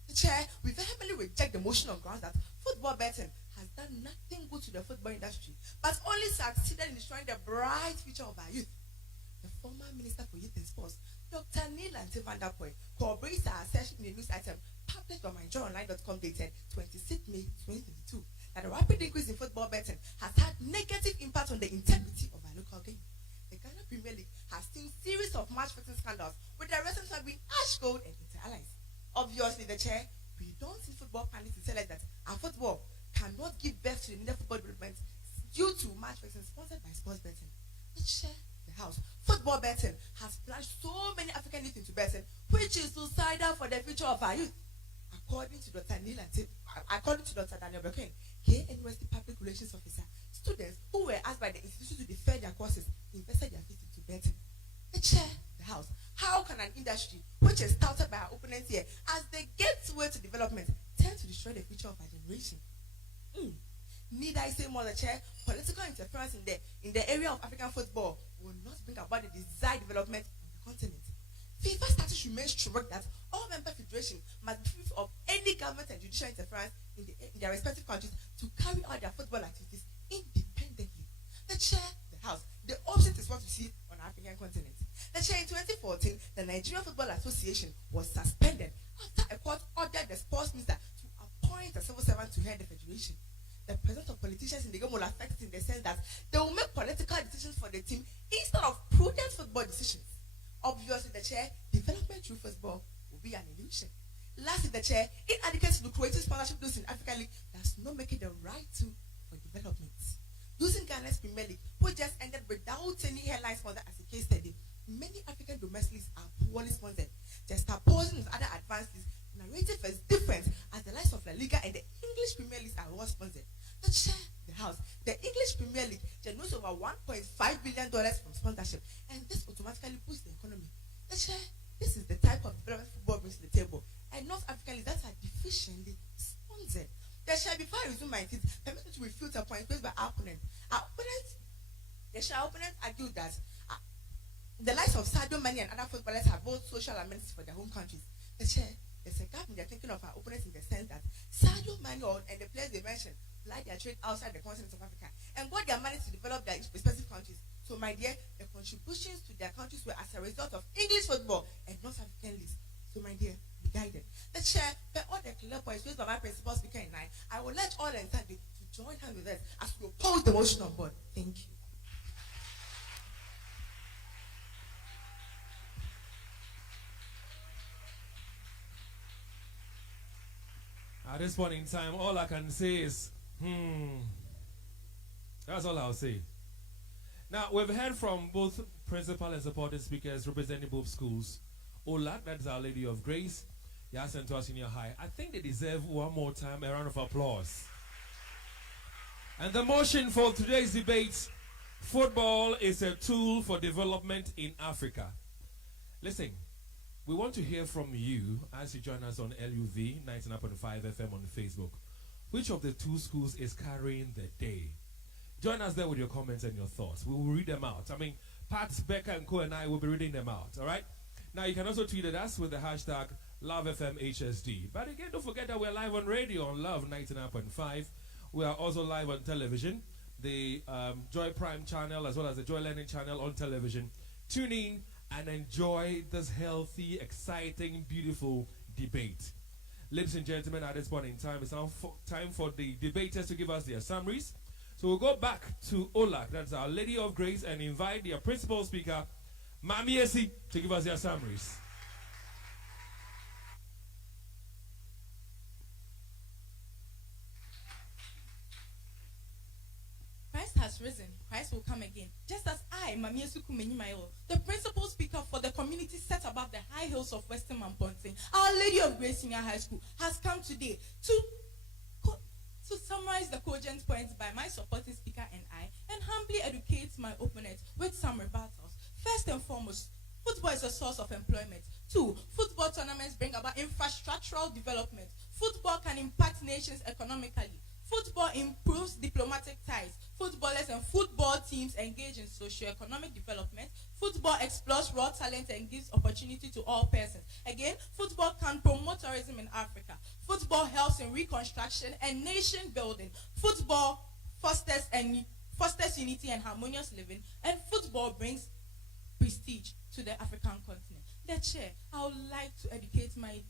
The chair, we vehemently reject the motion on grounds that football betting has done nothing good to the football industry, but only succeeded in destroying the bright future of our youth. The former Minister for Youth and Sports, Dr. Neil Antevanderpoint, corroborates our assertion in a news item published on myjoyonline.com dated 26 May 2022 that the rapid increase in football betting has had negative impact on the integrity of our local game. The Ghana Premier League has seen series of match fixing scandals, with the reasons have been Ash Gold and Inter Allies. Obviously, the chair, we don't see football panelists to tell us that our football cannot give birth to the needed football development due to match fixing sponsored by sports betting. The chair, the house, football betting has plunged so many African youth into betting, which is suicidal for the future of our youth. According to Dr. Daniel Bekin, KNUST Public Relations Officer, students who were asked by the institution to defer their courses invested their fees into betting. The chair, the house, how can an industry which is touted by our opponents here as the gateway to development tend to destroy the future of our generation? Need I say more, the chair? Political interference in the area of African football will not bring about the desired development on the continent. FIFA status remains strict that all member federations must be free of any government and judicial interference in their respective countries to carry out their football activities independently. The chair, the house, the opposite is what we see on the African continent. The chair, in 2014, the Nigerian Football Association was suspended after a court ordered the sports minister to appoint a civil servant to head the federation. The presence of politicians in the game will affect it in the sense that they will make political decisions for the team instead of prudent football decisions. Obviously, the chair, development through football will be an illusion. Lastly, the chair, inadequate lucrative sponsorship deals in African League does not make it the right tool for development. Using Ghana's Premier League, which just ended without any headline sponsor as a case study, many African domestic leagues are poorly sponsored. Just opposing with other advanced leagues, narrative is different as the likes of La Liga and the English Premier League are well sponsored. The chair, the house, the English Premier League generates over $1.5 billion from sponsorship, and this automatically boosts the economy. The chair, this is the type of development football brings to the table, and North African leagues that are deficiently sponsored. The chair, before I resume my teeth, permit me to refute a point raised by our opponent. The chair opponent argued that the likes of Sadio Mane and other footballers have both social amenities for their home countries. The chair, there's a gap in the thinking of our opponents in the sense that Sadio Mane and the players they mentioned fly their trade outside the continent of Africa and got their money to develop their respective countries. So, my dear, the contributions to their countries were as a result of English football and North African leagues. So, my dear, be guided. The chair, by all the clear points raised by my principal speaker and I will let all entitled to join hands with us as we oppose the motion on board. Thank you. At this point in time, all I can say is, that's all I'll say. Now, we've heard from both principal and supporting speakers representing both schools. Olak, that's Our Lady of Grace, Asantewaa Senior High. I think they deserve one more time a round of applause. And the motion for today's debate, football is a tool for development in Africa. Listen, we want to hear from you as you join us on LUV 99.5 FM on Facebook. Which of the two schools is carrying the day? Join us there with your comments and your thoughts. We will read them out. I mean, Pat, Becca, and Co and I will be reading them out. All right? Now, you can also tweet at us with the hashtag LoveFMHSD. But again, don't forget that we're live on radio on Love 99.5. We are also live on television, the Joy Prime channel as well as the Joy Learning channel on television. Tune in and enjoy this healthy, exciting, beautiful debate. Ladies and gentlemen, at this point in time, it's now time for the debaters to give us their summaries. So we'll go back to Olak, that's Our Lady of Grace, and invite their principal speaker, Mami Esi, to give us their summaries. Christ has risen. Christ will come again. Just as I, Mami Esi Kumenyimayo, the principal speaker for the community set above the high hills of Western Mamponting, Our Lady of Grace Senior High School, has come today to summarize the cogent points by my supporting speaker and humbly educate my opponent with some rebuttals. First and foremost, football is a source of employment. 2, football tournaments bring about infrastructural development. Football can impact nations economically. Football improves diplomatic ties. Footballers and football teams engage in socio-economic development. Football explores raw talent and gives opportunity to all persons. Again, football can promote tourism in Africa. Football helps in reconstruction and nation building. Football fosters unity and harmonious living. And football brings prestige to the African continent. The chair, I would like to educate my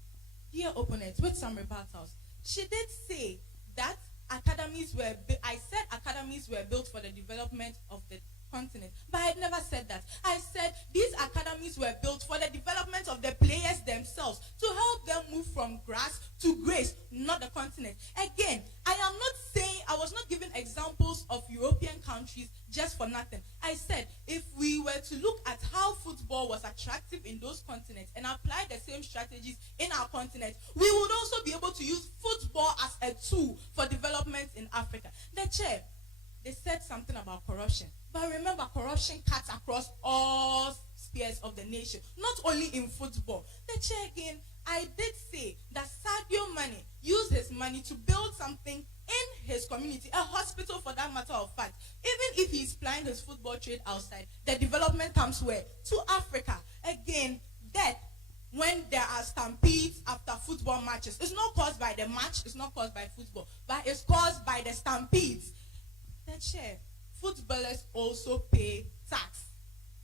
dear opponent with some rebuttals. She did say that I said academies were built for the development of the continent, but I never said that. I said these academies were built for the development of the players themselves, to help them move from grass to grace, not the continent. Again, I was not giving examples of European countries just for nothing. I said if we were to look at how football was attractive in those continents and apply the same strategies in our continent, we would also be able to use football as a tool for development in Africa. The chair, they said something about corruption. But remember, corruption cuts across all spheres of the nation, not only in football. The chair, again, I did say that Sadio Mane used his money to build something in his community, a hospital for that matter of fact. Even if he's plying his football trade outside, the development comes where? To Africa. Again, that when there are stampedes after football matches, it's not caused by the match, it's not caused by football, but it's caused by the stampedes. The chair, footballers also pay tax.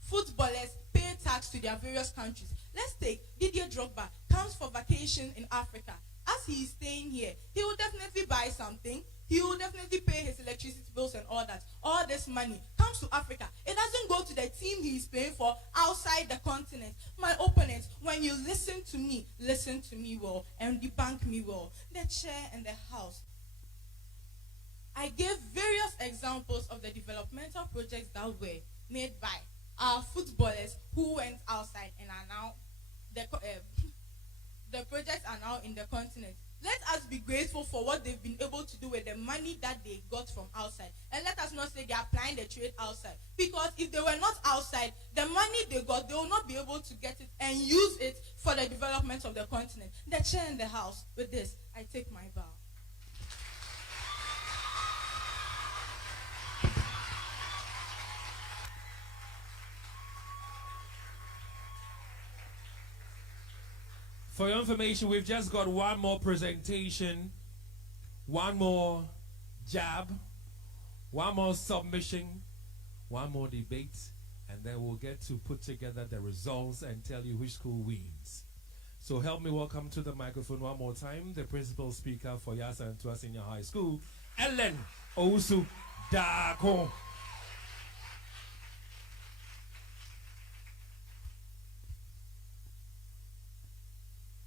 Footballers pay tax to their various countries. Let's take Didier Drogba, comes for vacation in Africa. As he is staying here, he will definitely buy something. He will definitely pay his electricity bills and all that. All this money comes to Africa. It doesn't go to the team he is playing for outside the continent. My opponents, when you listen to me well and debunk me well. The chair and the house, I gave various examples of the developmental projects that were made by our footballers who went outside and are now, the projects are now in the continent. Let us be grateful for what they've been able to do with the money that they got from outside. And let us not say they are applying the trade outside. Because if they were not outside, the money they got, they will not be able to get it and use it for the development of the continent. The chair in the house, with this, I take my bow. For your information, we've just got one more presentation, one more jab, one more submission, one more debate, and then we'll get to put together the results and tell you which school wins. So help me welcome to the microphone one more time the principal speaker for Asantewaa Senior High School, Ellen Owusu Dako.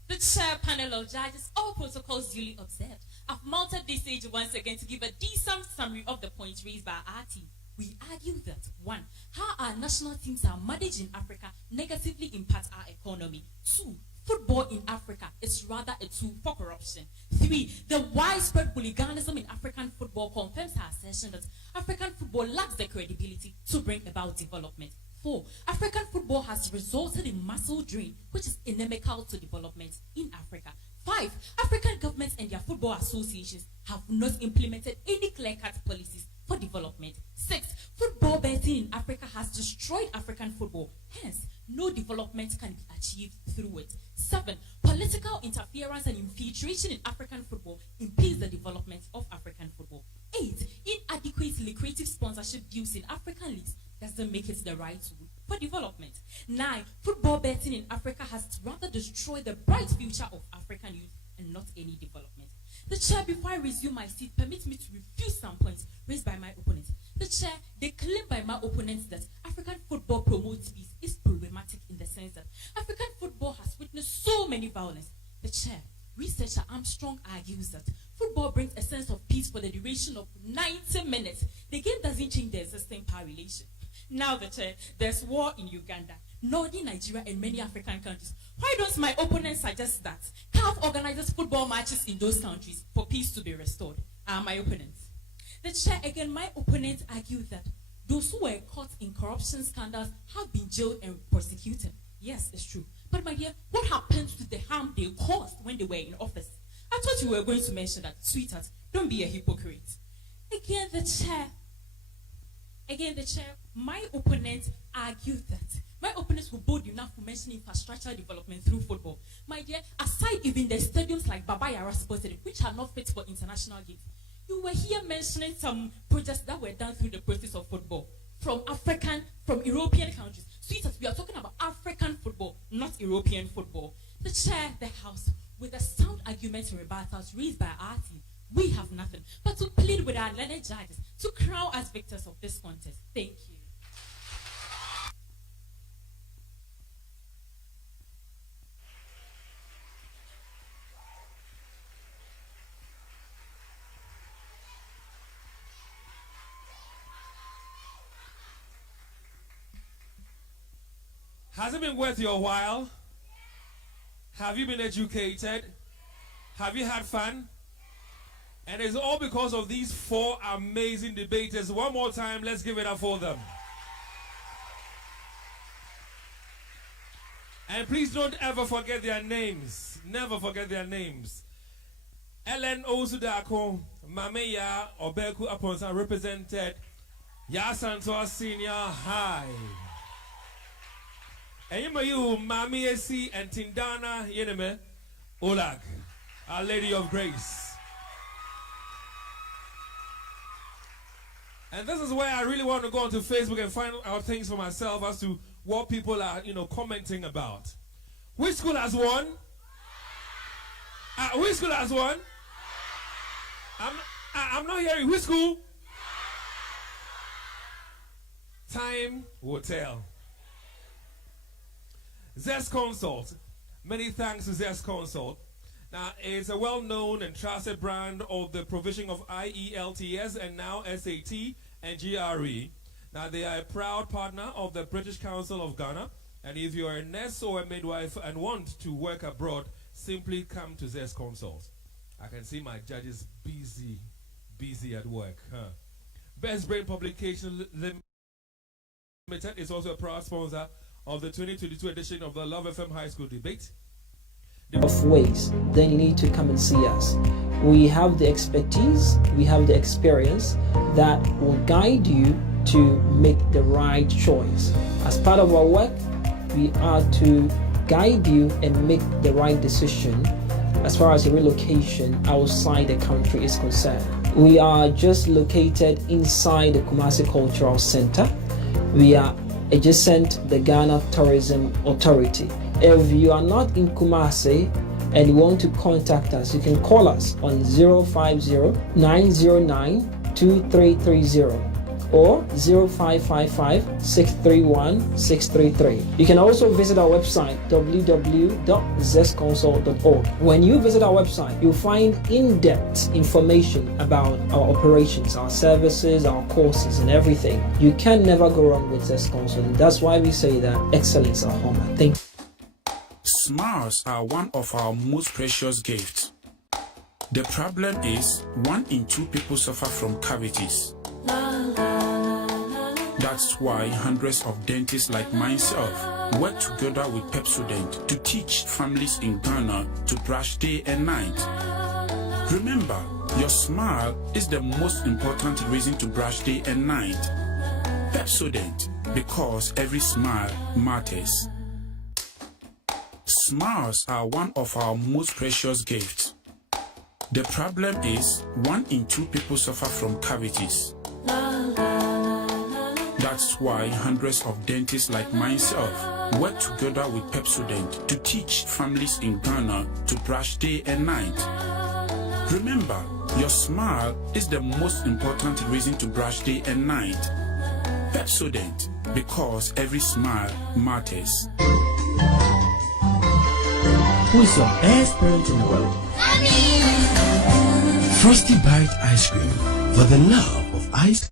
The chair panel of judges, all protocols duly observed. I've mounted this stage once again to give a decent summary of the points raised by our team. We argue that 1. How our national teams are managed in Africa negatively impacts our economy. 2. Football in Africa is rather a tool for corruption. 3. The widespread hooliganism in African football confirms our assertion that African football lacks the credibility to bring about development. 4. African football has resulted in muscle drain, which is inimical to development in Africa. 5. African governments and their football associations have not implemented any clear-cut policies for development. 6. Football betting in Africa has destroyed African football. Hence, no development can be achieved through it. 7. Political interference and infiltration in African football impedes the development of African football. 8. Inadequate lucrative sponsorship deals in African leagues doesn't make it the right tool for development. 9. Football betting in Africa has rather destroyed the bright future of African youth and not any development. The chair, before I resume my seat, permit me to refute some points raised by my opponents. The chair, they claim by my opponents that African football promotes peace is problematic in the sense that African football has witnessed so many violence. The chair, researcher Armstrong argues that football brings a sense of peace for the duration of 90 minutes. The game doesn't change the existing power relation. Now the chair, there's war in Uganda, northern Nigeria, and many African countries. Why don't my opponents suggest that CAF organizes football matches in those countries for peace to be restored? My opponents. The chair, again, my opponents argue that those who were caught in corruption scandals have been jailed and prosecuted. Yes, it's true. But my dear, what happened to the harm they caused when they were in office? I thought you were going to mention that. Sweetheart, don't be a hypocrite. Again, the chair, my opponents argued that. My opponents were bold enough to mention infrastructure development through football. My dear, aside even the stadiums like Baba Yara Sports Stadium, which are not fit for international games, you were here mentioning some projects that were done through the process of football from European countries. Sweetheart, we are talking about African football, not European football. The chair, the house, with the sound arguments and rebuttals raised by our team, we have nothing but to plead with our learned judges to crown us victors of this contest. Thank you. Has it been worth your while? Have you been educated? Have you had fun? And it's all because of these 4 amazing debaters. One more time, let's give it up for them. And please don't ever forget their names. Never forget their names. Ellen Osudako, Mameya Obeku Aponsa represented Asantewaa Senior High. And you, Mami Esi and Tindana Yeneme Olag, Our Lady of Grace. And this is where I really want to go onto Facebook and find out things for myself as to what people are, commenting about. Which school has won? Which school has won? I'm not hearing. Which school? Time will tell. Zest Consult. Many thanks to Zest Consult. Now, it's a well-known and trusted brand of the provision of IELTS and now SAT and GRE. Now, they are a proud partner of the British Council of Ghana. And if you are a nurse or a midwife and want to work abroad, simply come to Zest Consult. I can see my judges busy at work. Best Brain Publication Limited is also a proud sponsor of the 2022 edition of the Love FM High School Debate. Of ways, then you need to come and see us. We have the expertise, we have the experience that will guide you to make the right choice. As part of our work, we are to guide you and make the right decision as far as a relocation outside the country is concerned. We are just located inside the Kumasi Cultural Center. We are adjacent the Ghana Tourism Authority. If you are not in Kumasi and you want to contact us, you can call us on 050-909-2330 or 0555-631-633. You can also visit our website www.zestconsult.org. When you visit our website, you'll find in-depth information about our operations, our services, our courses, and everything. You can never go wrong with Zest Consult, and that's why we say that excellence is our home. Thank you. Smiles are one of our most precious gifts. The problem is 1 in 2 people suffer from cavities. That's why hundreds of dentists like myself work together with Pepsodent to teach families in Ghana to brush day and night. Remember, your smile is the most important reason to brush day and night. Pepsodent, because every smile matters. Smiles are one of our most precious gifts. The problem is 1 in 2 people suffer from cavities. That's why hundreds of dentists like myself work together with Pepsodent to teach families in Ghana to brush day and night. Remember, your smile is the most important reason to brush day and night. Pepsodent, because every smile matters. Who is your best parent in the world? Mommy! Frosty Bite Ice Cream, for the love of ice.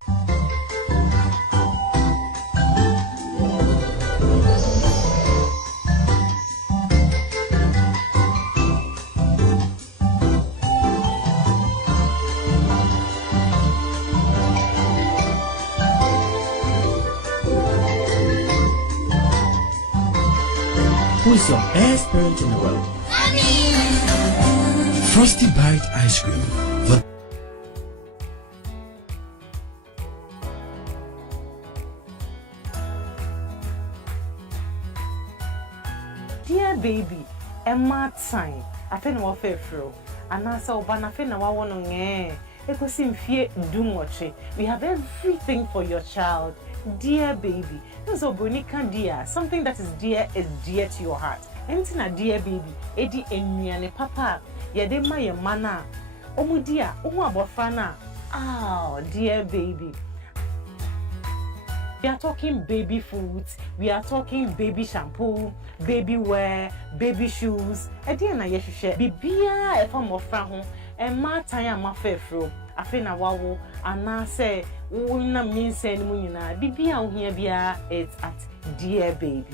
Who is your best parent in the world? Mommy! Frosty Bite Ice Cream. Dear baby, a mad sign. I think what fair fro. And I saw Banafina want to we have everything for your child. Dear baby. This is dear. Something that is dear to your heart. Anything a dear baby. Edi enyane papa. Yede ma ye mana. Omu dear. Omu abofana. Oh, dear baby. We are talking baby foods, we are talking baby shampoo, baby wear, baby shoes. Edi na yehwehwe bibia e fam ofra ho e ma tan amafefro afi na wawo ana say wo na minse ni mu nyina bibia ho hia bia it's at Dear Baby.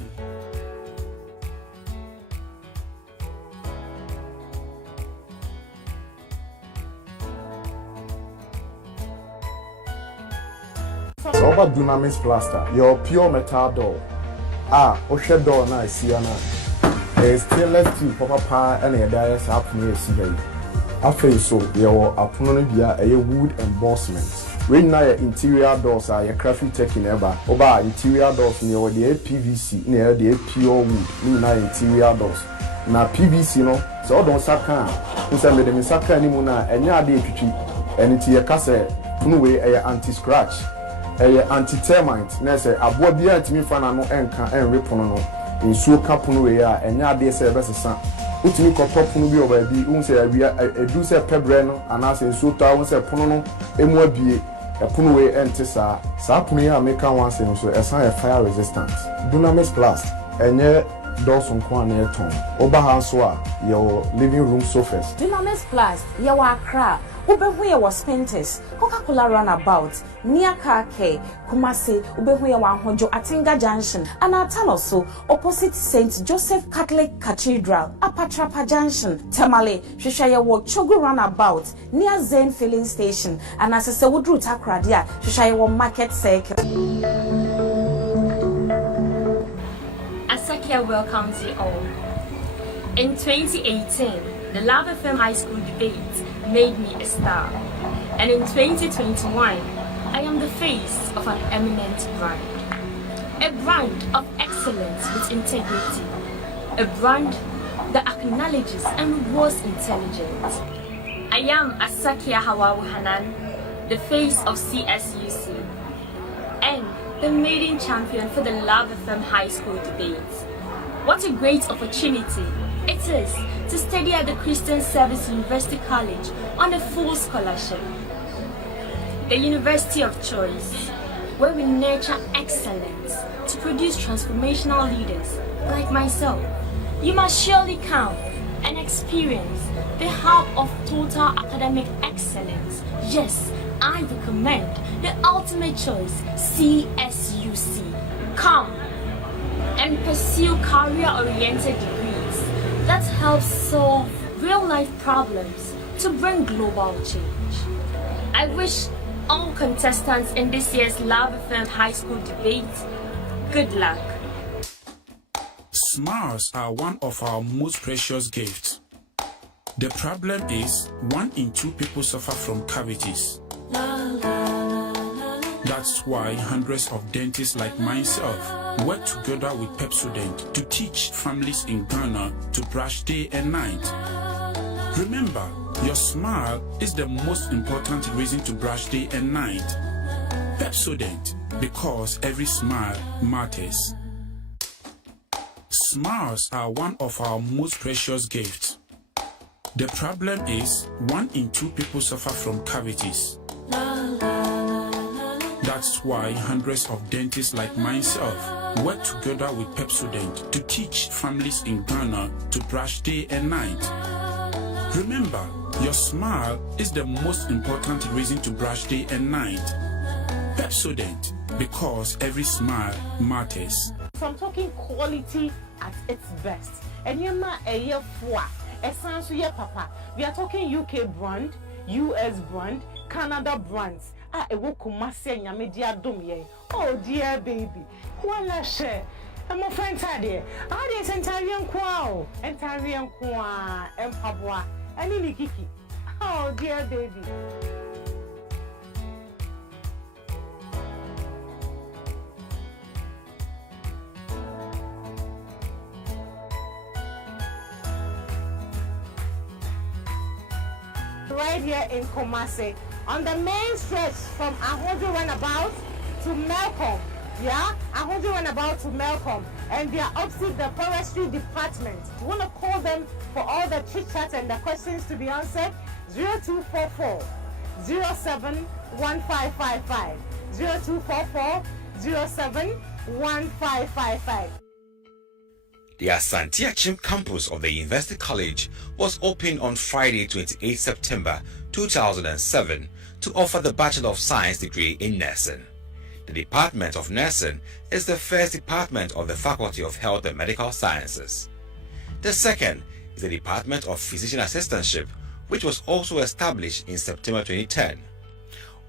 Rubber Dunamis plaster, your pure metal door. Oshe door na isiana. Stainless steel papa and a dias happening here. After so, your apologia a wood embossment. When na interior doors are your crafty taking ever. Oba interior doors near the PVC near the pure wood. Na interior doors. Na PVC no, so don't saka. Insa me dem saka animuna enya ade etwitwi. Enti ye kase punuwe a anti-scratch. Anti-termite. Na say aboa bia ntimi fa na no enka enrepono no. Nsuo kapono we a enya ade se ebesesa. Utimi kotopono bi oba bi un say awia edu se pebre no anase nsuo ta un se pono no emu abie epono we ente sa pono ya meka wan se so esan fire resistant. Dunamis Plus enye Dawson Kwan Airton. Oba Hanso a your living room sofas. Dunamis Plus, Yawa Accra, Ubehuya was Spenters, Coca-Cola Runabout, near Kake, Kumasi, Ubehuya Wanhojo, Atinga Junction, and Ataloso, opposite St. Joseph Catholic Cathedral, Apatrapa Junction, Tamale, Shishaya Walk, Chogu Runabout, near Zen Filling Station, and as a Sewudru Takradia, Shishaya Walk Market Circle. Asakia welcomes you all. In 2018, the Love FM High School debate made me a star. And in 2021, I am the face of an eminent brand. A brand of excellence with integrity. A brand that acknowledges and rewards intelligence. I am Asakia Hawawu Hanan, the face of CSUC. And the maiden champion for the Love FM High School debates. What a great opportunity it is to study at the Christian Service University College on a full scholarship. The university of choice, where we nurture excellence to produce transformational leaders like myself. You must surely come and experience the hub of total academic excellence. Yes, I recommend the ultimate choice, CSUC. Come and pursue career-oriented degrees that help solve real-life problems to bring global change. I wish all contestants in this year's Love FM High School debate good luck. Smiles are one of our most precious gifts. The problem is 1 in 2 people suffer from cavities. That's why hundreds of dentists like myself work together with Pepsodent to teach families in Ghana to brush day and night. Remember, your smile is the most important reason to brush day and night. Pepsodent, because every smile matters. Smiles are one of our most precious gifts. The problem is 1 in 2 people suffer from cavities. That's why hundreds of dentists like myself work together with Pepsodent to teach families in Ghana to brush day and night. Remember, your smile is the most important reason to brush day and night. Pepsodent, because every smile matters. So I'm talking quality at its best. And you're not a year for essence papa. We are talking UK brand, US brand, Canada brands. Oh dear baby, wala share. I'm a friend there. I didn't Entarian Kwa, Entarian Kwa, Empabwa, Any Nikiki. Oh, dear baby. Right here in Kumasi, on the main stretch from Ahojo Runabout to Melcombe. Yeah, Ahojo Runabout to Melcombe, and they are opposite the forestry department. You want to call them for all the chit chat and the questions to be answered? 0244 071555 0244 071555. The Asantewaa campus of the University College was opened on Friday, 28 September 2007 to offer the Bachelor of Science degree in nursing. The Department of Nursing is the first department of the Faculty of Health and Medical Sciences. The second is the Department of Physician Assistantship, which was also established in September 2010.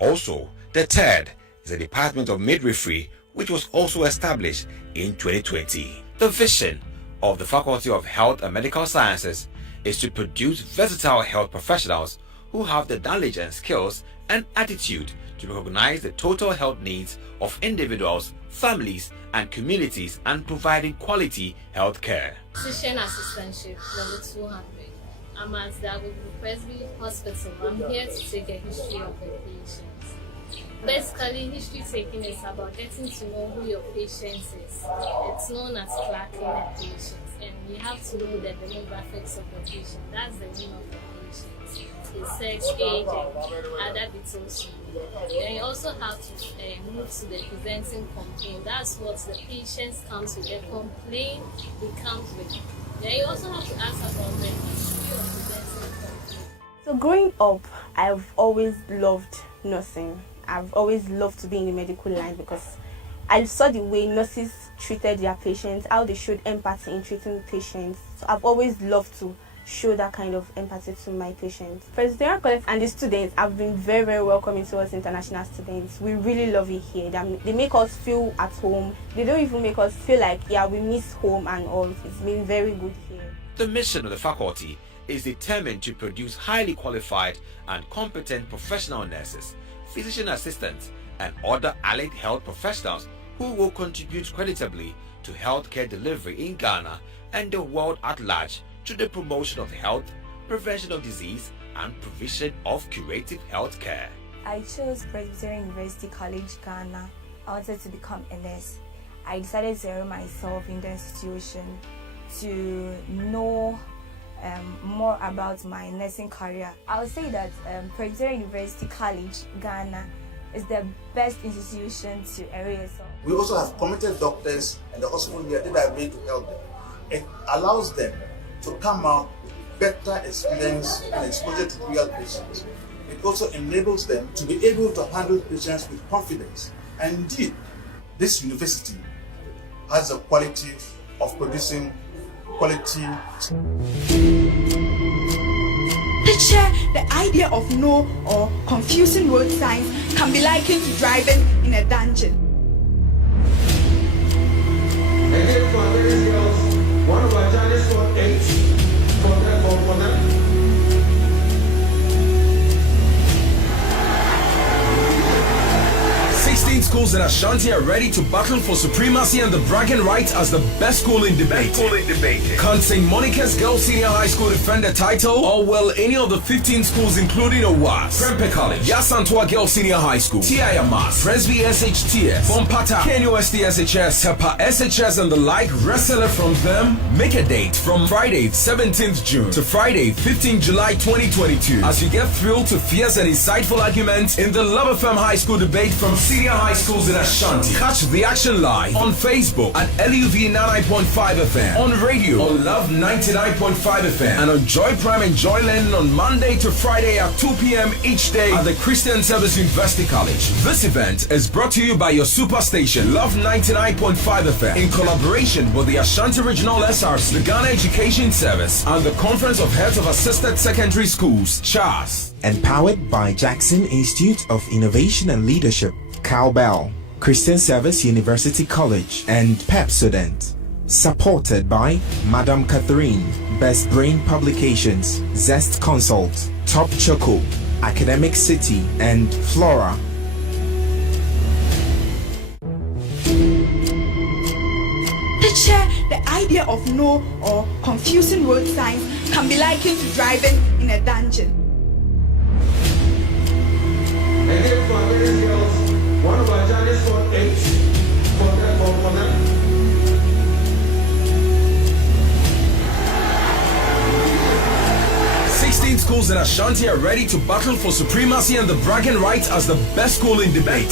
Also, the third is the Department of Midwifery, which was also established in 2020. The vision of the Faculty of Health and Medical Sciences is to produce versatile health professionals who have the knowledge and skills and attitude to recognize the total health needs of individuals, families, and communities, and providing quality health care. Physician Assistantship, level 200. I'm at the Presby Hospital. I'm here to take a history of the patients. Basically, history taking is about getting to know who your patient is. It's known as tracking a patient, and you have to know the demographics of the patient. That's the name of the patient. His sex, age, and other details. Then you also have to move to the presenting complaint. That's what the patients comes with. The complaint he comes with. Then you also have to ask about the history of presenting complaint. So growing up, I've always loved nursing. I've always loved to be in the medical line because I saw the way nurses treated their patients, how they showed empathy in treating patients. So I've always loved to show that kind of empathy to my patients. Presbyterian College and the students have been very, very welcoming to us international students. We really love it here. They make us feel at home. They don't even make us feel like, yeah, we miss home and all. It's been very good here. The mission of the faculty is determined to produce highly qualified and competent professional nurses, physician assistants, and other allied health professionals who will contribute creditably to healthcare delivery in Ghana and the world at large to the promotion of health, prevention of disease, and provision of curative health care. I chose Presbyterian University College, Ghana. I wanted to become a nurse. I decided to enroll myself in the institution to know more about my nursing career. I would say that Presbyterian University College, Ghana is the best institution to enroll yourself. We also have committed doctors and the hospital here that are made to help them. It allows them to come out with better experience and exposure to real patients. It also enables them to be able to handle patients with confidence. And indeed, this university has the quality of producing quality. Teacher, the idea of no or confusing road signs can be likened to driving in a dungeon. Again, for these girls, one of our judges scored 8 for them. 16 schools in Ashanti are ready to battle for supremacy and the bragging rights as the best school in debate. Can St. Monica's Girls Senior High School defend the title, or will any of the 15 schools including OWAS, Prempeh College, Asantewaa Girls Senior High School, TIAMAS, Presby SHTS, Bompata, KNUST SHS, Tepa SHS and the like wrestle from them? Make a date from Friday 17th June to Friday 15th July 2022 as you get thrilled to fierce and insightful arguments in the Love FM High School debate from senior high schools in Ashanti. Catch the action live on Facebook at LUV 99.5 FM, on radio on Love 99.5 FM, and on Joy Prime and Joy Learning on Monday to Friday at 2 p.m. each day at the Christian Service University College. This event is brought to you by your superstation Love 99.5 FM in collaboration with the Ashanti Regional SRC, the Ghana Education Service, and the Conference of Heads of Assisted Secondary Schools, CHAS. Empowered by Jackson Institute of Innovation and Leadership, Cowbell, Christian Service University College, and Pepsodent. Supported by Madam Catherine, Best Brain Publications, Zest Consult, Top Choco, Academic City, and Flora. Teacher, the idea of no or confusing road signs can be likened to driving in a dungeon. Again, for our ladies girls, one of our judges for 8 for them. 16 schools in Ashanti are ready to battle for supremacy and the bragging rights as the best school in debate.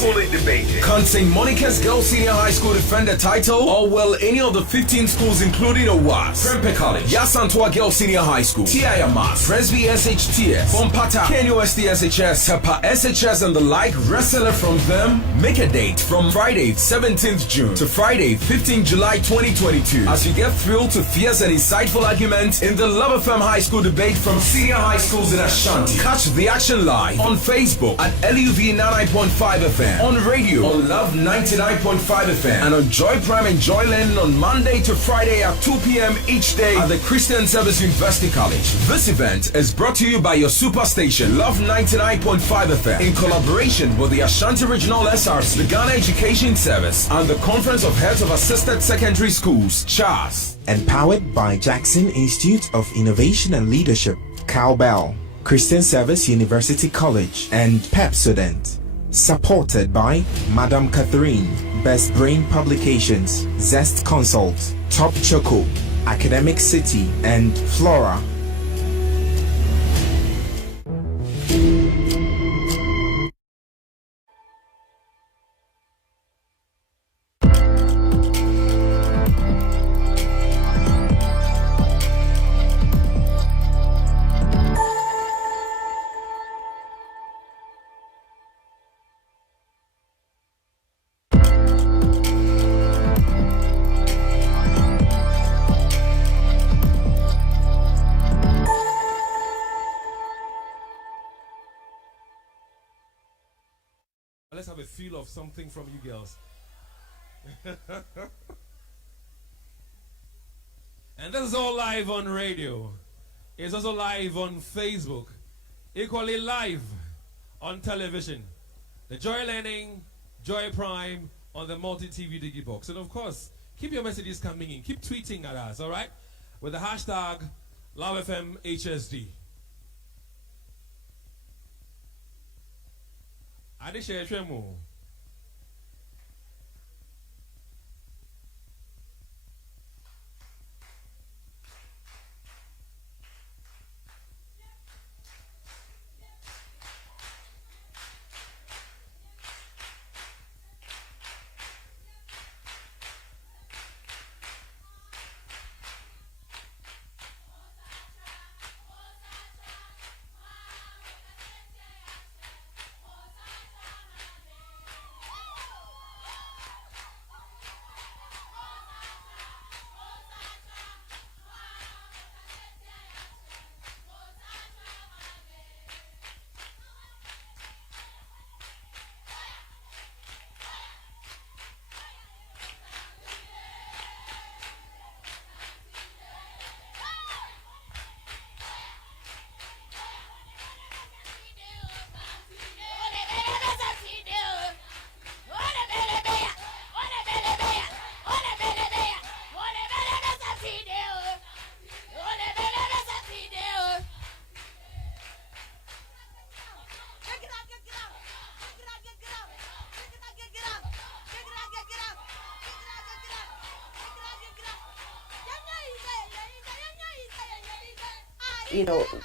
Can't St. Monica's Girls Senior High School defend the title, or will any of the 15 schools including OWAS, Prempeh College, Asantewaa Girls Senior High School, TIMAS, Presby SHTS, Bompata, KNUST SHS, Tepa SHS and the like wrestle from them? Make a date from Friday 17th June to Friday 15th July 2022 as you get thrilled to fierce and insightful arguments in the Love FM High School debate from senior high schools in Ashanti. Catch the action live on Facebook at LUV 99.5 FM, on radio on Love 99.5 FM, and on Joy Prime and Joy Learning on Monday to Friday at 2 p.m. each day at the Christian Service University College. This event is brought to you by your superstation, Love 99.5 FM, in collaboration with the Ashanti Regional SRC, the Ghana Education Service, and the Conference of Heads of Assisted Secondary Schools, CHAS. Empowered by Jackson Institute of Innovation and Leadership, Cowbell, Christian Service University College, and Pepsodent. Supported by Madam Catherine, Best Brain Publications, Zest Consult, Top Choco, Academic City, and Flora. Let's have a feel of something from you girls. And this is all live on radio. It's also live on Facebook. Equally live on television. The Joy Learning, Joy Prime on the multi-TV Digibox. And of course, keep your messages coming in. Keep tweeting at us, all right? With the hashtag LoveFMHSD. Adisheshemu.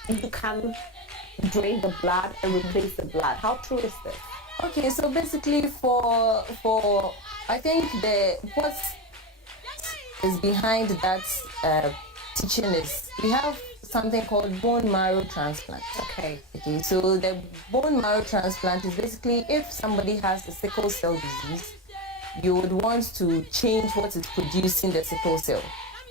You can drain the blood and replace the blood. How true is this? Okay, so basically for I think what is behind that teaching is we have something called bone marrow transplant. Okay, so the bone marrow transplant is basically if somebody has a sickle cell disease, you would want to change what is producing the sickle cell.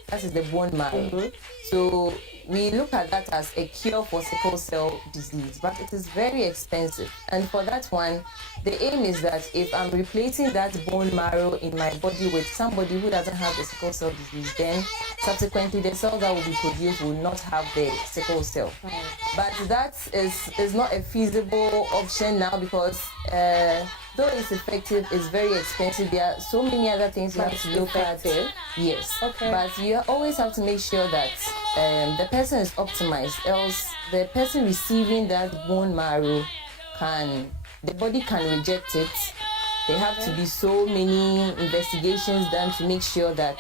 That is the bone marrow. So we look at that as a cure for sickle cell disease, but it is very expensive. And for that one, the aim is that if I'm replacing that bone marrow in my body with somebody who doesn't have the sickle cell disease, then subsequently the cell that will be produced will not have the sickle cell. But that is not a feasible option now because though it's effective, it's very expensive. There are so many other things you have to look at. Yes. Okay. But you always have to make sure that the person is optimized, else the person receiving that bone marrow the body can reject it. There have to be so many investigations done to make sure that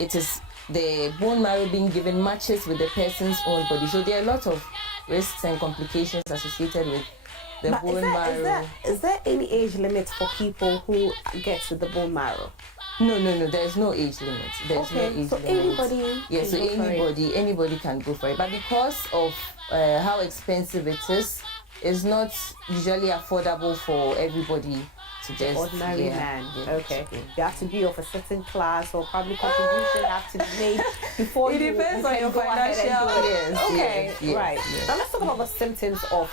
it is the bone marrow being given matches with the person's own body. So there are a lot of risks and complications associated with the bone marrow. Is there any age limit for people who get to the bone marrow? No. There's no age limit. There's no age limit. Anybody. Yes, so anybody can go for it. But because of how expensive it is, it's not usually affordable for everybody to just ordinary man. Okay. You have to be of a certain class, or probably contribution have to be made before it you depends on your go ahead and financial. do it. Yes. Okay. Yes, Right. yes. Now let's talk about the symptoms of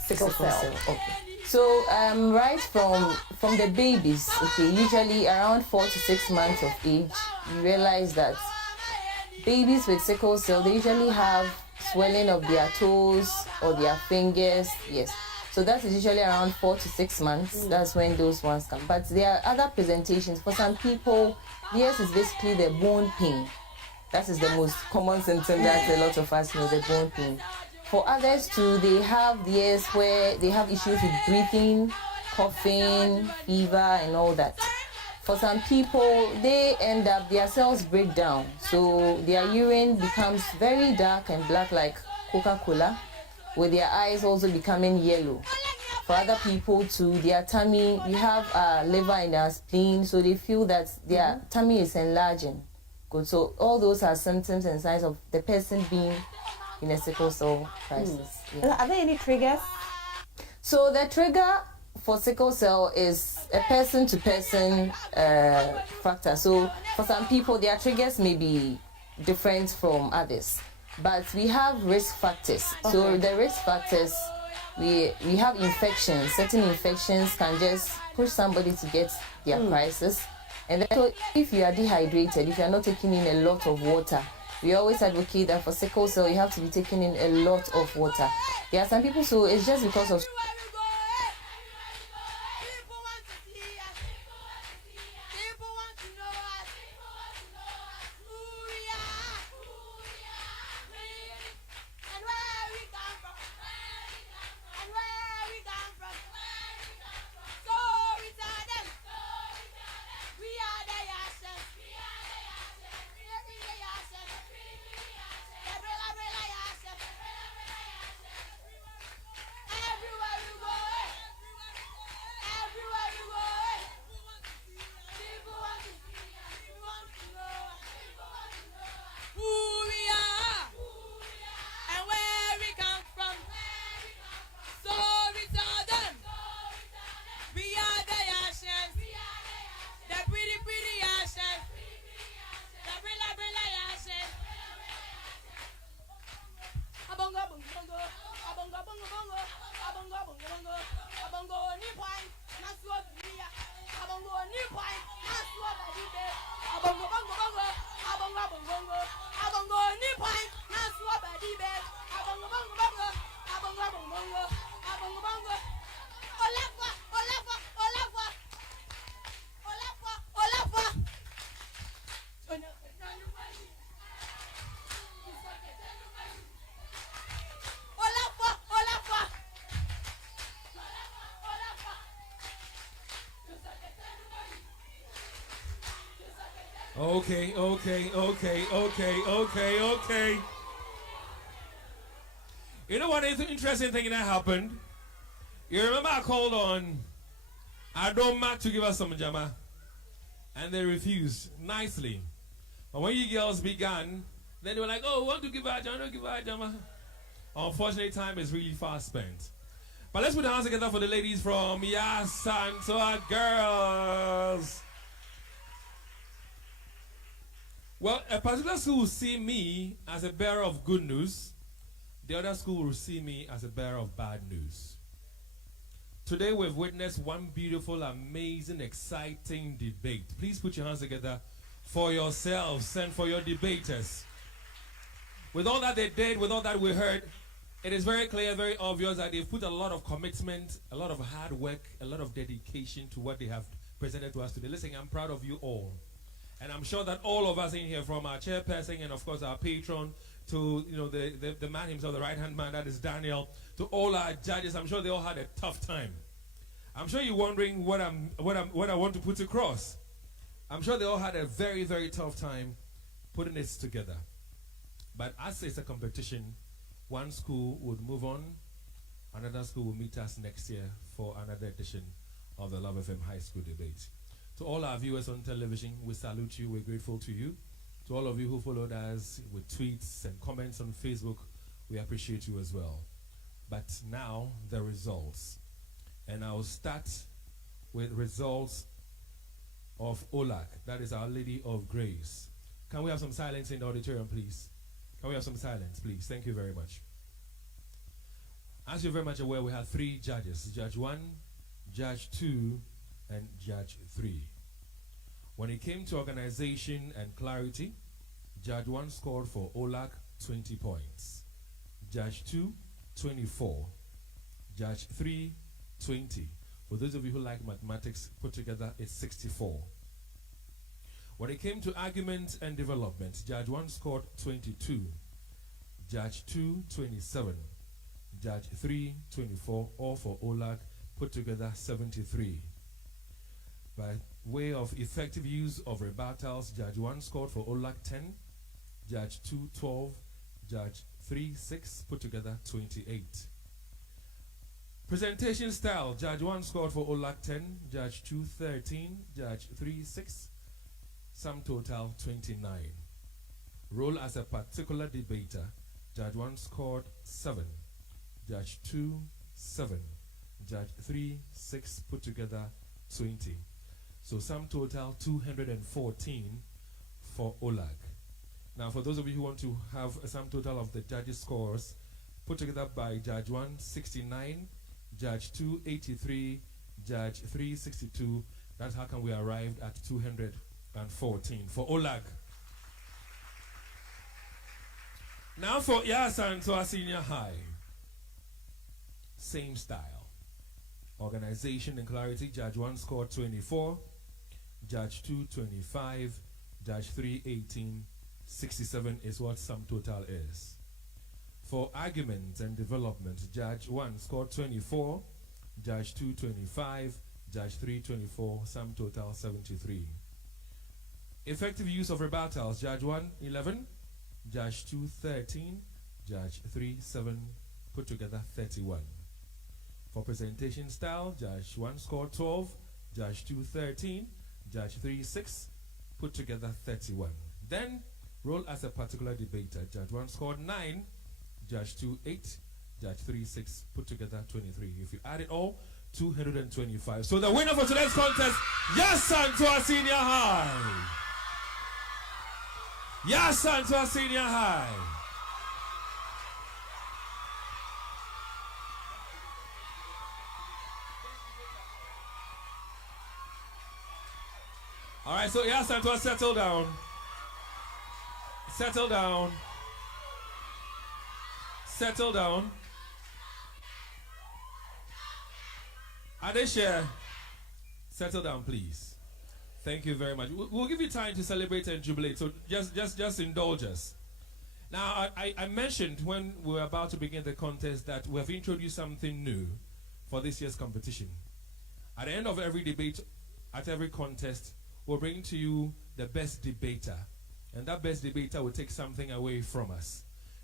sickle cell. Okay. So right from the babies, okay, usually around 4 to 6 months of age, you realize that babies with sickle cell, they usually have swelling of their toes or their fingers. Yes. So that is usually around 4 to 6 months. That's when those ones come. But there are other presentations. For some people, theirs is basically the bone pain. That is the most common symptom that a lot of us know, the bone pain. For others too, they have theirs where they have issues with breathing, coughing, fever, and all that. For some people, they end up, their cells break down. So their urine becomes very dark and black like Coca-Cola, with their eyes also becoming yellow. For other people too, their tummy, we have liver and our spleen, so they feel that their tummy is enlarging. Good. So all those are symptoms and signs of the person being in a sickle cell crisis. Yeah. Are there any triggers? So the trigger for sickle cell is a person-to-person factor. So for some people, their triggers may be different from others. But we have risk factors. Okay. So the risk factors, we have infections. Certain infections can just push somebody to get their crisis. And then, so if you are dehydrated, if you are not taking in a lot of water, we always advocate that for sickle cell, you have to be taking in a lot of water. There are some people, so it's just because of Okay. You know what is the interesting thing that happened? You remember I called on Adoma to give us some jama, and they refused nicely. But when you girls began, then they were like, "Oh, we want to give her jama." Unfortunately, time is really fast spent. But let's put our hands together for the ladies from Asantewaa girls. Well, a particular school will see me as a bearer of good news. The other school will see me as a bearer of bad news. Today we've witnessed one beautiful, amazing, exciting debate. Please put your hands together for yourselves and for your debaters. With all that they did, with all that we heard, it is very clear, very obvious that they've put a lot of commitment, a lot of hard work, a lot of dedication to what they have presented to us today. Listen, I'm proud of you all. And I'm sure that all of us in here, from our chairperson and of course our patron, to the man himself, the right-hand man, that is Daniel, to all our judges, I'm sure they all had a tough time. I'm sure you're wondering what I want to put across. I'm sure they all had a very, very tough time putting this together. But as it's a competition, one school would move on, another school will meet us next year for another edition of the Love FM High School Debate. To all our viewers on television, we salute you, we're grateful to you. To all of you who followed us with tweets and comments on Facebook, we appreciate you as well. But now, the results. And I'll start with results of OLAC, that is Our Lady of Grace. Can we have some silence in the auditorium, please? Can we have some silence, please? Thank you very much. As you're very much aware, we have 3 judges, Judge 1, Judge 2, and Judge 3. When it came to organization and clarity, Judge 1 scored for OLAC 20 points, Judge 2, 24, Judge 3, 20. For those of you who like mathematics, put together it's 64. When it came to argument and development, Judge 1 scored 22, Judge 2, 27, Judge 3, 24, all for OLAC, put together 73. By way of effective use of rebuttals, Judge 1 scored for OLAC 10, Judge 2, 12, Judge 3, 6, put together 28. Presentation style, Judge 1 scored for OLAC 10, Judge 2, 13, Judge 3, 6, sum total 29. Role as a particular debater, Judge 1 scored 7, Judge 2, 7, Judge 3, 6, put together 20. So sum total 214 for OLAC. Now for those of you who want to have a sum total of the judges' scores, put together by Judge 1, 69, Judge 2, 83, Judge 3, 62. That's how come we arrived at 214 for OLAC. Now for Asantewaa Senior High. Same style. Organization and clarity, Judge 1 scored 24, Judge 2, 25, Judge 3, 18, 67 is what sum total is. For argument and development, Judge 1 scored 24, Judge 2, 25, Judge 3, 24, sum total 73. Effective use of rebuttals, Judge 1, 11, Judge 2, 13, Judge 3, 7, put together 31. For presentation style, Judge 1 scored 12, Judge 2, 13, Judge 3, 6, put together 31. Then, role as a particular debater, Judge 1 scored 9, Judge 2, 8, Judge 3, 6, put together 23. If you add it all, 225. So the winner for today's contest, Asantewaa Senior High. Asantewaa Senior High. All right, so Asantewaa, settle down. Settle down. Settle down. Adesha, settle down, please. Thank you very much. We'll give you time to celebrate and jubilate, so just indulge us. Now, I mentioned when we were about to begin the contest that we have introduced something new for this year's competition. At the end of every debate, at every contest, we'll bring to you the best debater. And that best debater will take something away from us.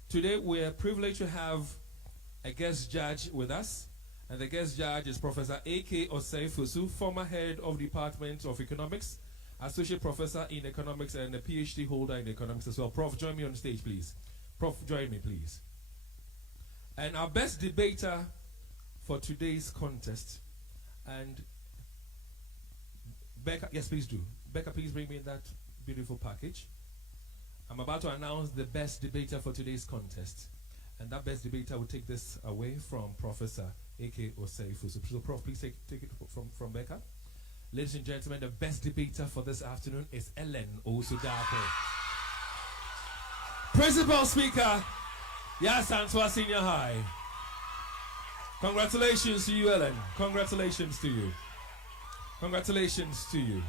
Today, we're privileged to have a guest judge with us. And the guest judge is Professor A.K. Osei-Fosu, former head of Department of Economics, associate professor in economics, and a PhD holder in economics as well. Prof, join me on stage, please. Prof, join me, please. And our best debater for today's contest. And Becca, yes, please do. Becca, please bring me that beautiful package. I'm about to announce the best debater for today's contest. And that best debater will take this away from Professor A.K. Oseifu. So, Prof, please take it from Becca. Ladies and gentlemen, the best debater for this afternoon is Ellen Osudapo. Principal Speaker, Asantewaa Senior High. Congratulations to you, Ellen. Congratulations to you. Congratulations to you.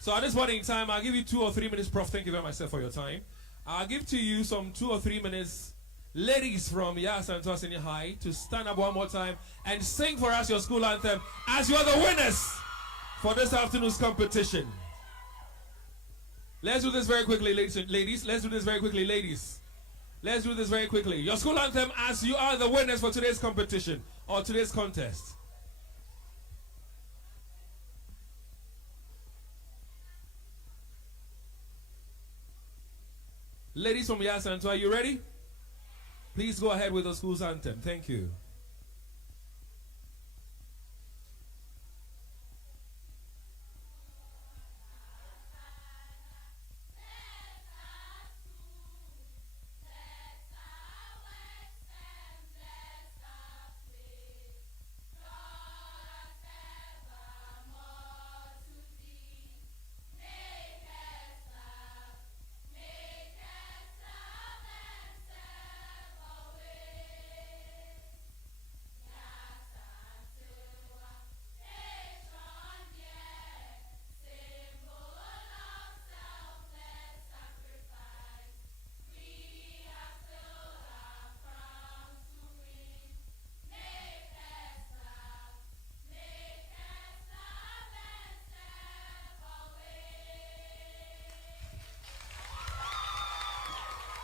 So at this point in time, I'll give you 2 or 3 minutes, Prof. Thank you very much, sir, for your time. I'll give to you some 2 or 3 minutes, ladies from Asantewaa Senior High, to stand up one more time and sing for us your school anthem as you are the winners for this afternoon's competition. Let's do this very quickly, ladies. Let's do this very quickly, ladies. Let's do this very quickly. Your school anthem as you are the winners for today's competition or today's contest. Ladies from Asantewaa, are you ready? Please go ahead with the school's anthem. Thank you.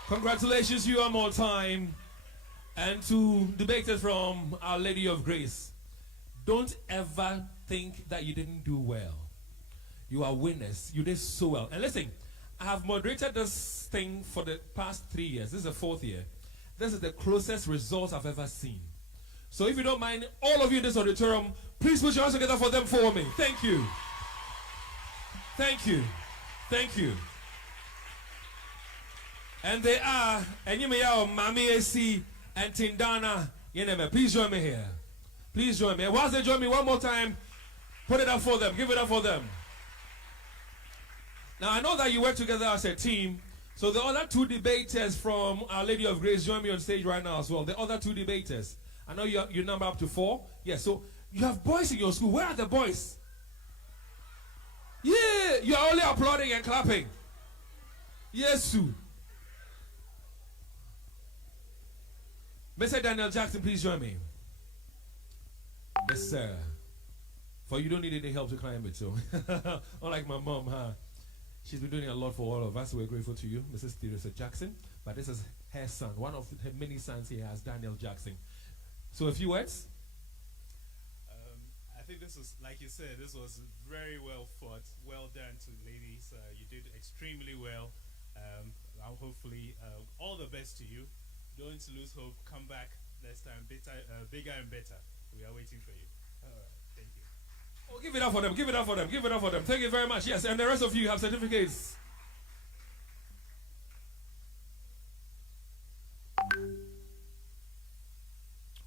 Congratulations to you one more time. And to debaters from Our Lady of Grace, don't ever think that you didn't do well. You are winners. You did so well. And listen, I have moderated this thing for the past 3 years. This is the 4th year. This is the closest result I've ever seen. So if you don't mind, all of you in this auditorium, please put your hands together for them for me. Thank you. Thank you. Thank you. And they are, and you may have Mami AC and Tindana. Please join me here. Please join me. Whilst they join me one more time, put it up for them. Give it up for them. Now, I know that you work together as a team. So the other 2 debaters from Our Lady of Grace join me on stage right now as well. The other 2 debaters. I know you number up to 4. Yes, so you have boys in your school. Where are the boys? Yeah, you are only applauding and clapping. Yes, Sue. Mr. Daniel Jackson, please join me. Yes, sir. For you don't need any help to climb it, so. Unlike my mom, huh? She's been doing a lot for all of us. We're grateful to you, Mrs. Teresa Jackson. But this is her son, one of her many sons he has, Daniel Jackson. So a few words? I think this was, like you said, this was very well fought. Well done to ladies. You did extremely well. Hopefully, all the best to you. Don't lose hope. Come back next time, bigger and better. We are waiting for you. All right. Thank you. Oh, give it up for them. Give it up for them. Give it up for them. Thank you very much. Yes, and the rest of you have certificates.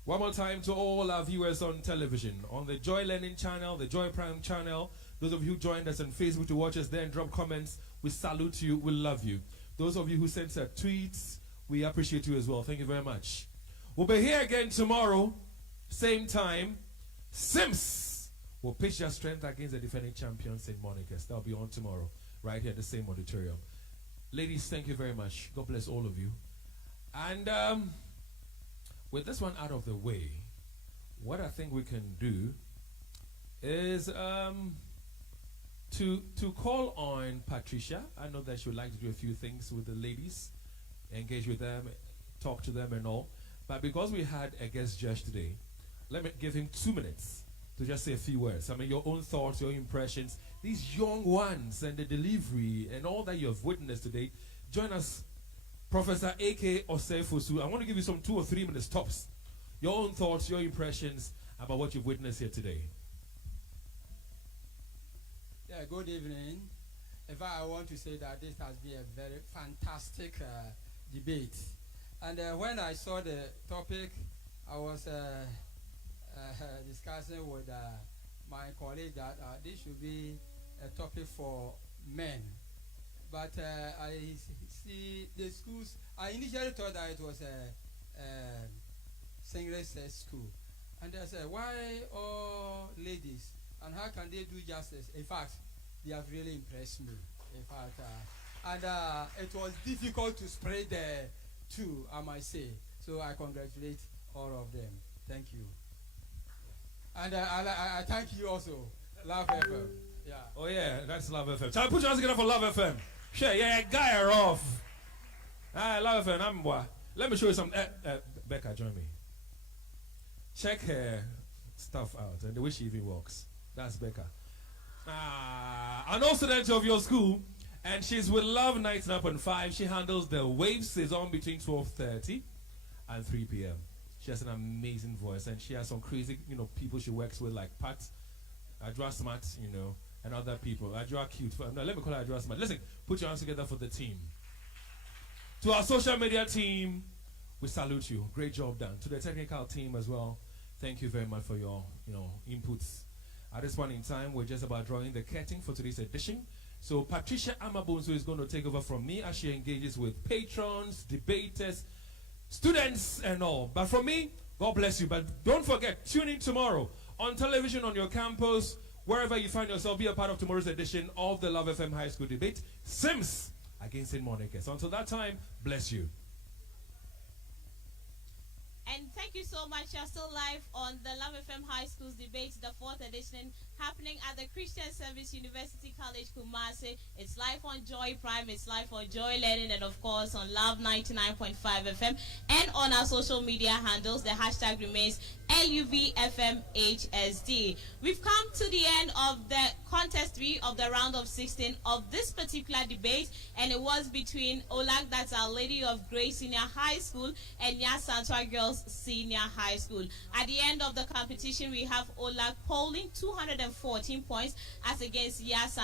One more time to all our viewers on television, on the Joy Learning channel, the Joy Prime channel. Those of you who joined us on Facebook to watch us there and drop comments, we salute you. We love you. Those of you who sent us tweets, we appreciate you as well. Thank you very much. We'll be here again tomorrow, same time. Sims will pitch their strength against the defending champions in Monica's. That'll be on tomorrow, right here at the same auditorium. Ladies, thank you very much. God bless all of you. And with this one out of the way, what I think we can do is to call on Patricia. I know that she would like to do a few things with the ladies. Engage with them, talk to them and all. But because we had a guest judge today, let me give him 2 minutes to just say a few words. I mean, your own thoughts, your impressions, these young ones and the delivery and all that you have witnessed today. Join us, Professor A.K. Oseifu. I want to give you some 2 or 3 minutes tops. Your own thoughts, your impressions about what you've witnessed here today. Yeah, good evening. In fact, I want to say that this has been a very fantastic debate. And when I saw the topic, I was discussing with my colleague that this should be a topic for men. But I see the schools, I initially thought that it was a single-sex school. And I said, why all ladies? And how can they do justice? In fact, they have really impressed me. In fact, it was difficult to spread the two, I might say. So I congratulate all of them. Thank you. And I thank you also, Love FM. Yeah. Oh yeah, that's Love FM. So I put your hands together for Love FM. Sure, yeah, guy are off. Love FM, I'm boy. Let me show you some. Becca, join me. Check her stuff out and the way she even walks. That's Becca. An old student of your school, and she's with Love 99.5. She handles the wave season between 12:30 and 3 p.m. She has an amazing voice, and she has some crazy, people she works with, like Pat, Adra Smart, and other people. Adra Cute. No, let me call her Adra Smart. Listen, put your hands together for the team. To our social media team, we salute you. Great job done. To the technical team as well, thank you very much for your, inputs. At this point in time, we're just about drawing the curtain for today's edition. So Patricia Amabonso is going to take over from me as she engages with patrons, debaters, students, and all. But from me, God bless you. But don't forget, tune in tomorrow on television, on your campus, wherever you find yourself. Be a part of tomorrow's edition of the Love FM High School Debate, Sims against St. Monica's. Until that time, bless you. And thank you so much. You're still live on the Love FM High Schools Debate, the 4th edition, happening at the Christian Service University College, Kumasi. It's live on Joy Prime, it's live on Joy Learning, and of course on Love 99.5 FM. And on our social media handles, the hashtag remains LUVFMHSD. We've come to the end of the contest 3 of the round of 16 of this particular debate, and it was between Olag, that's Our Lady of Grace Senior High School, and Asantewaa Girls Senior High School. At the end of the competition, we have Olag polling 214 points as against Asantewaa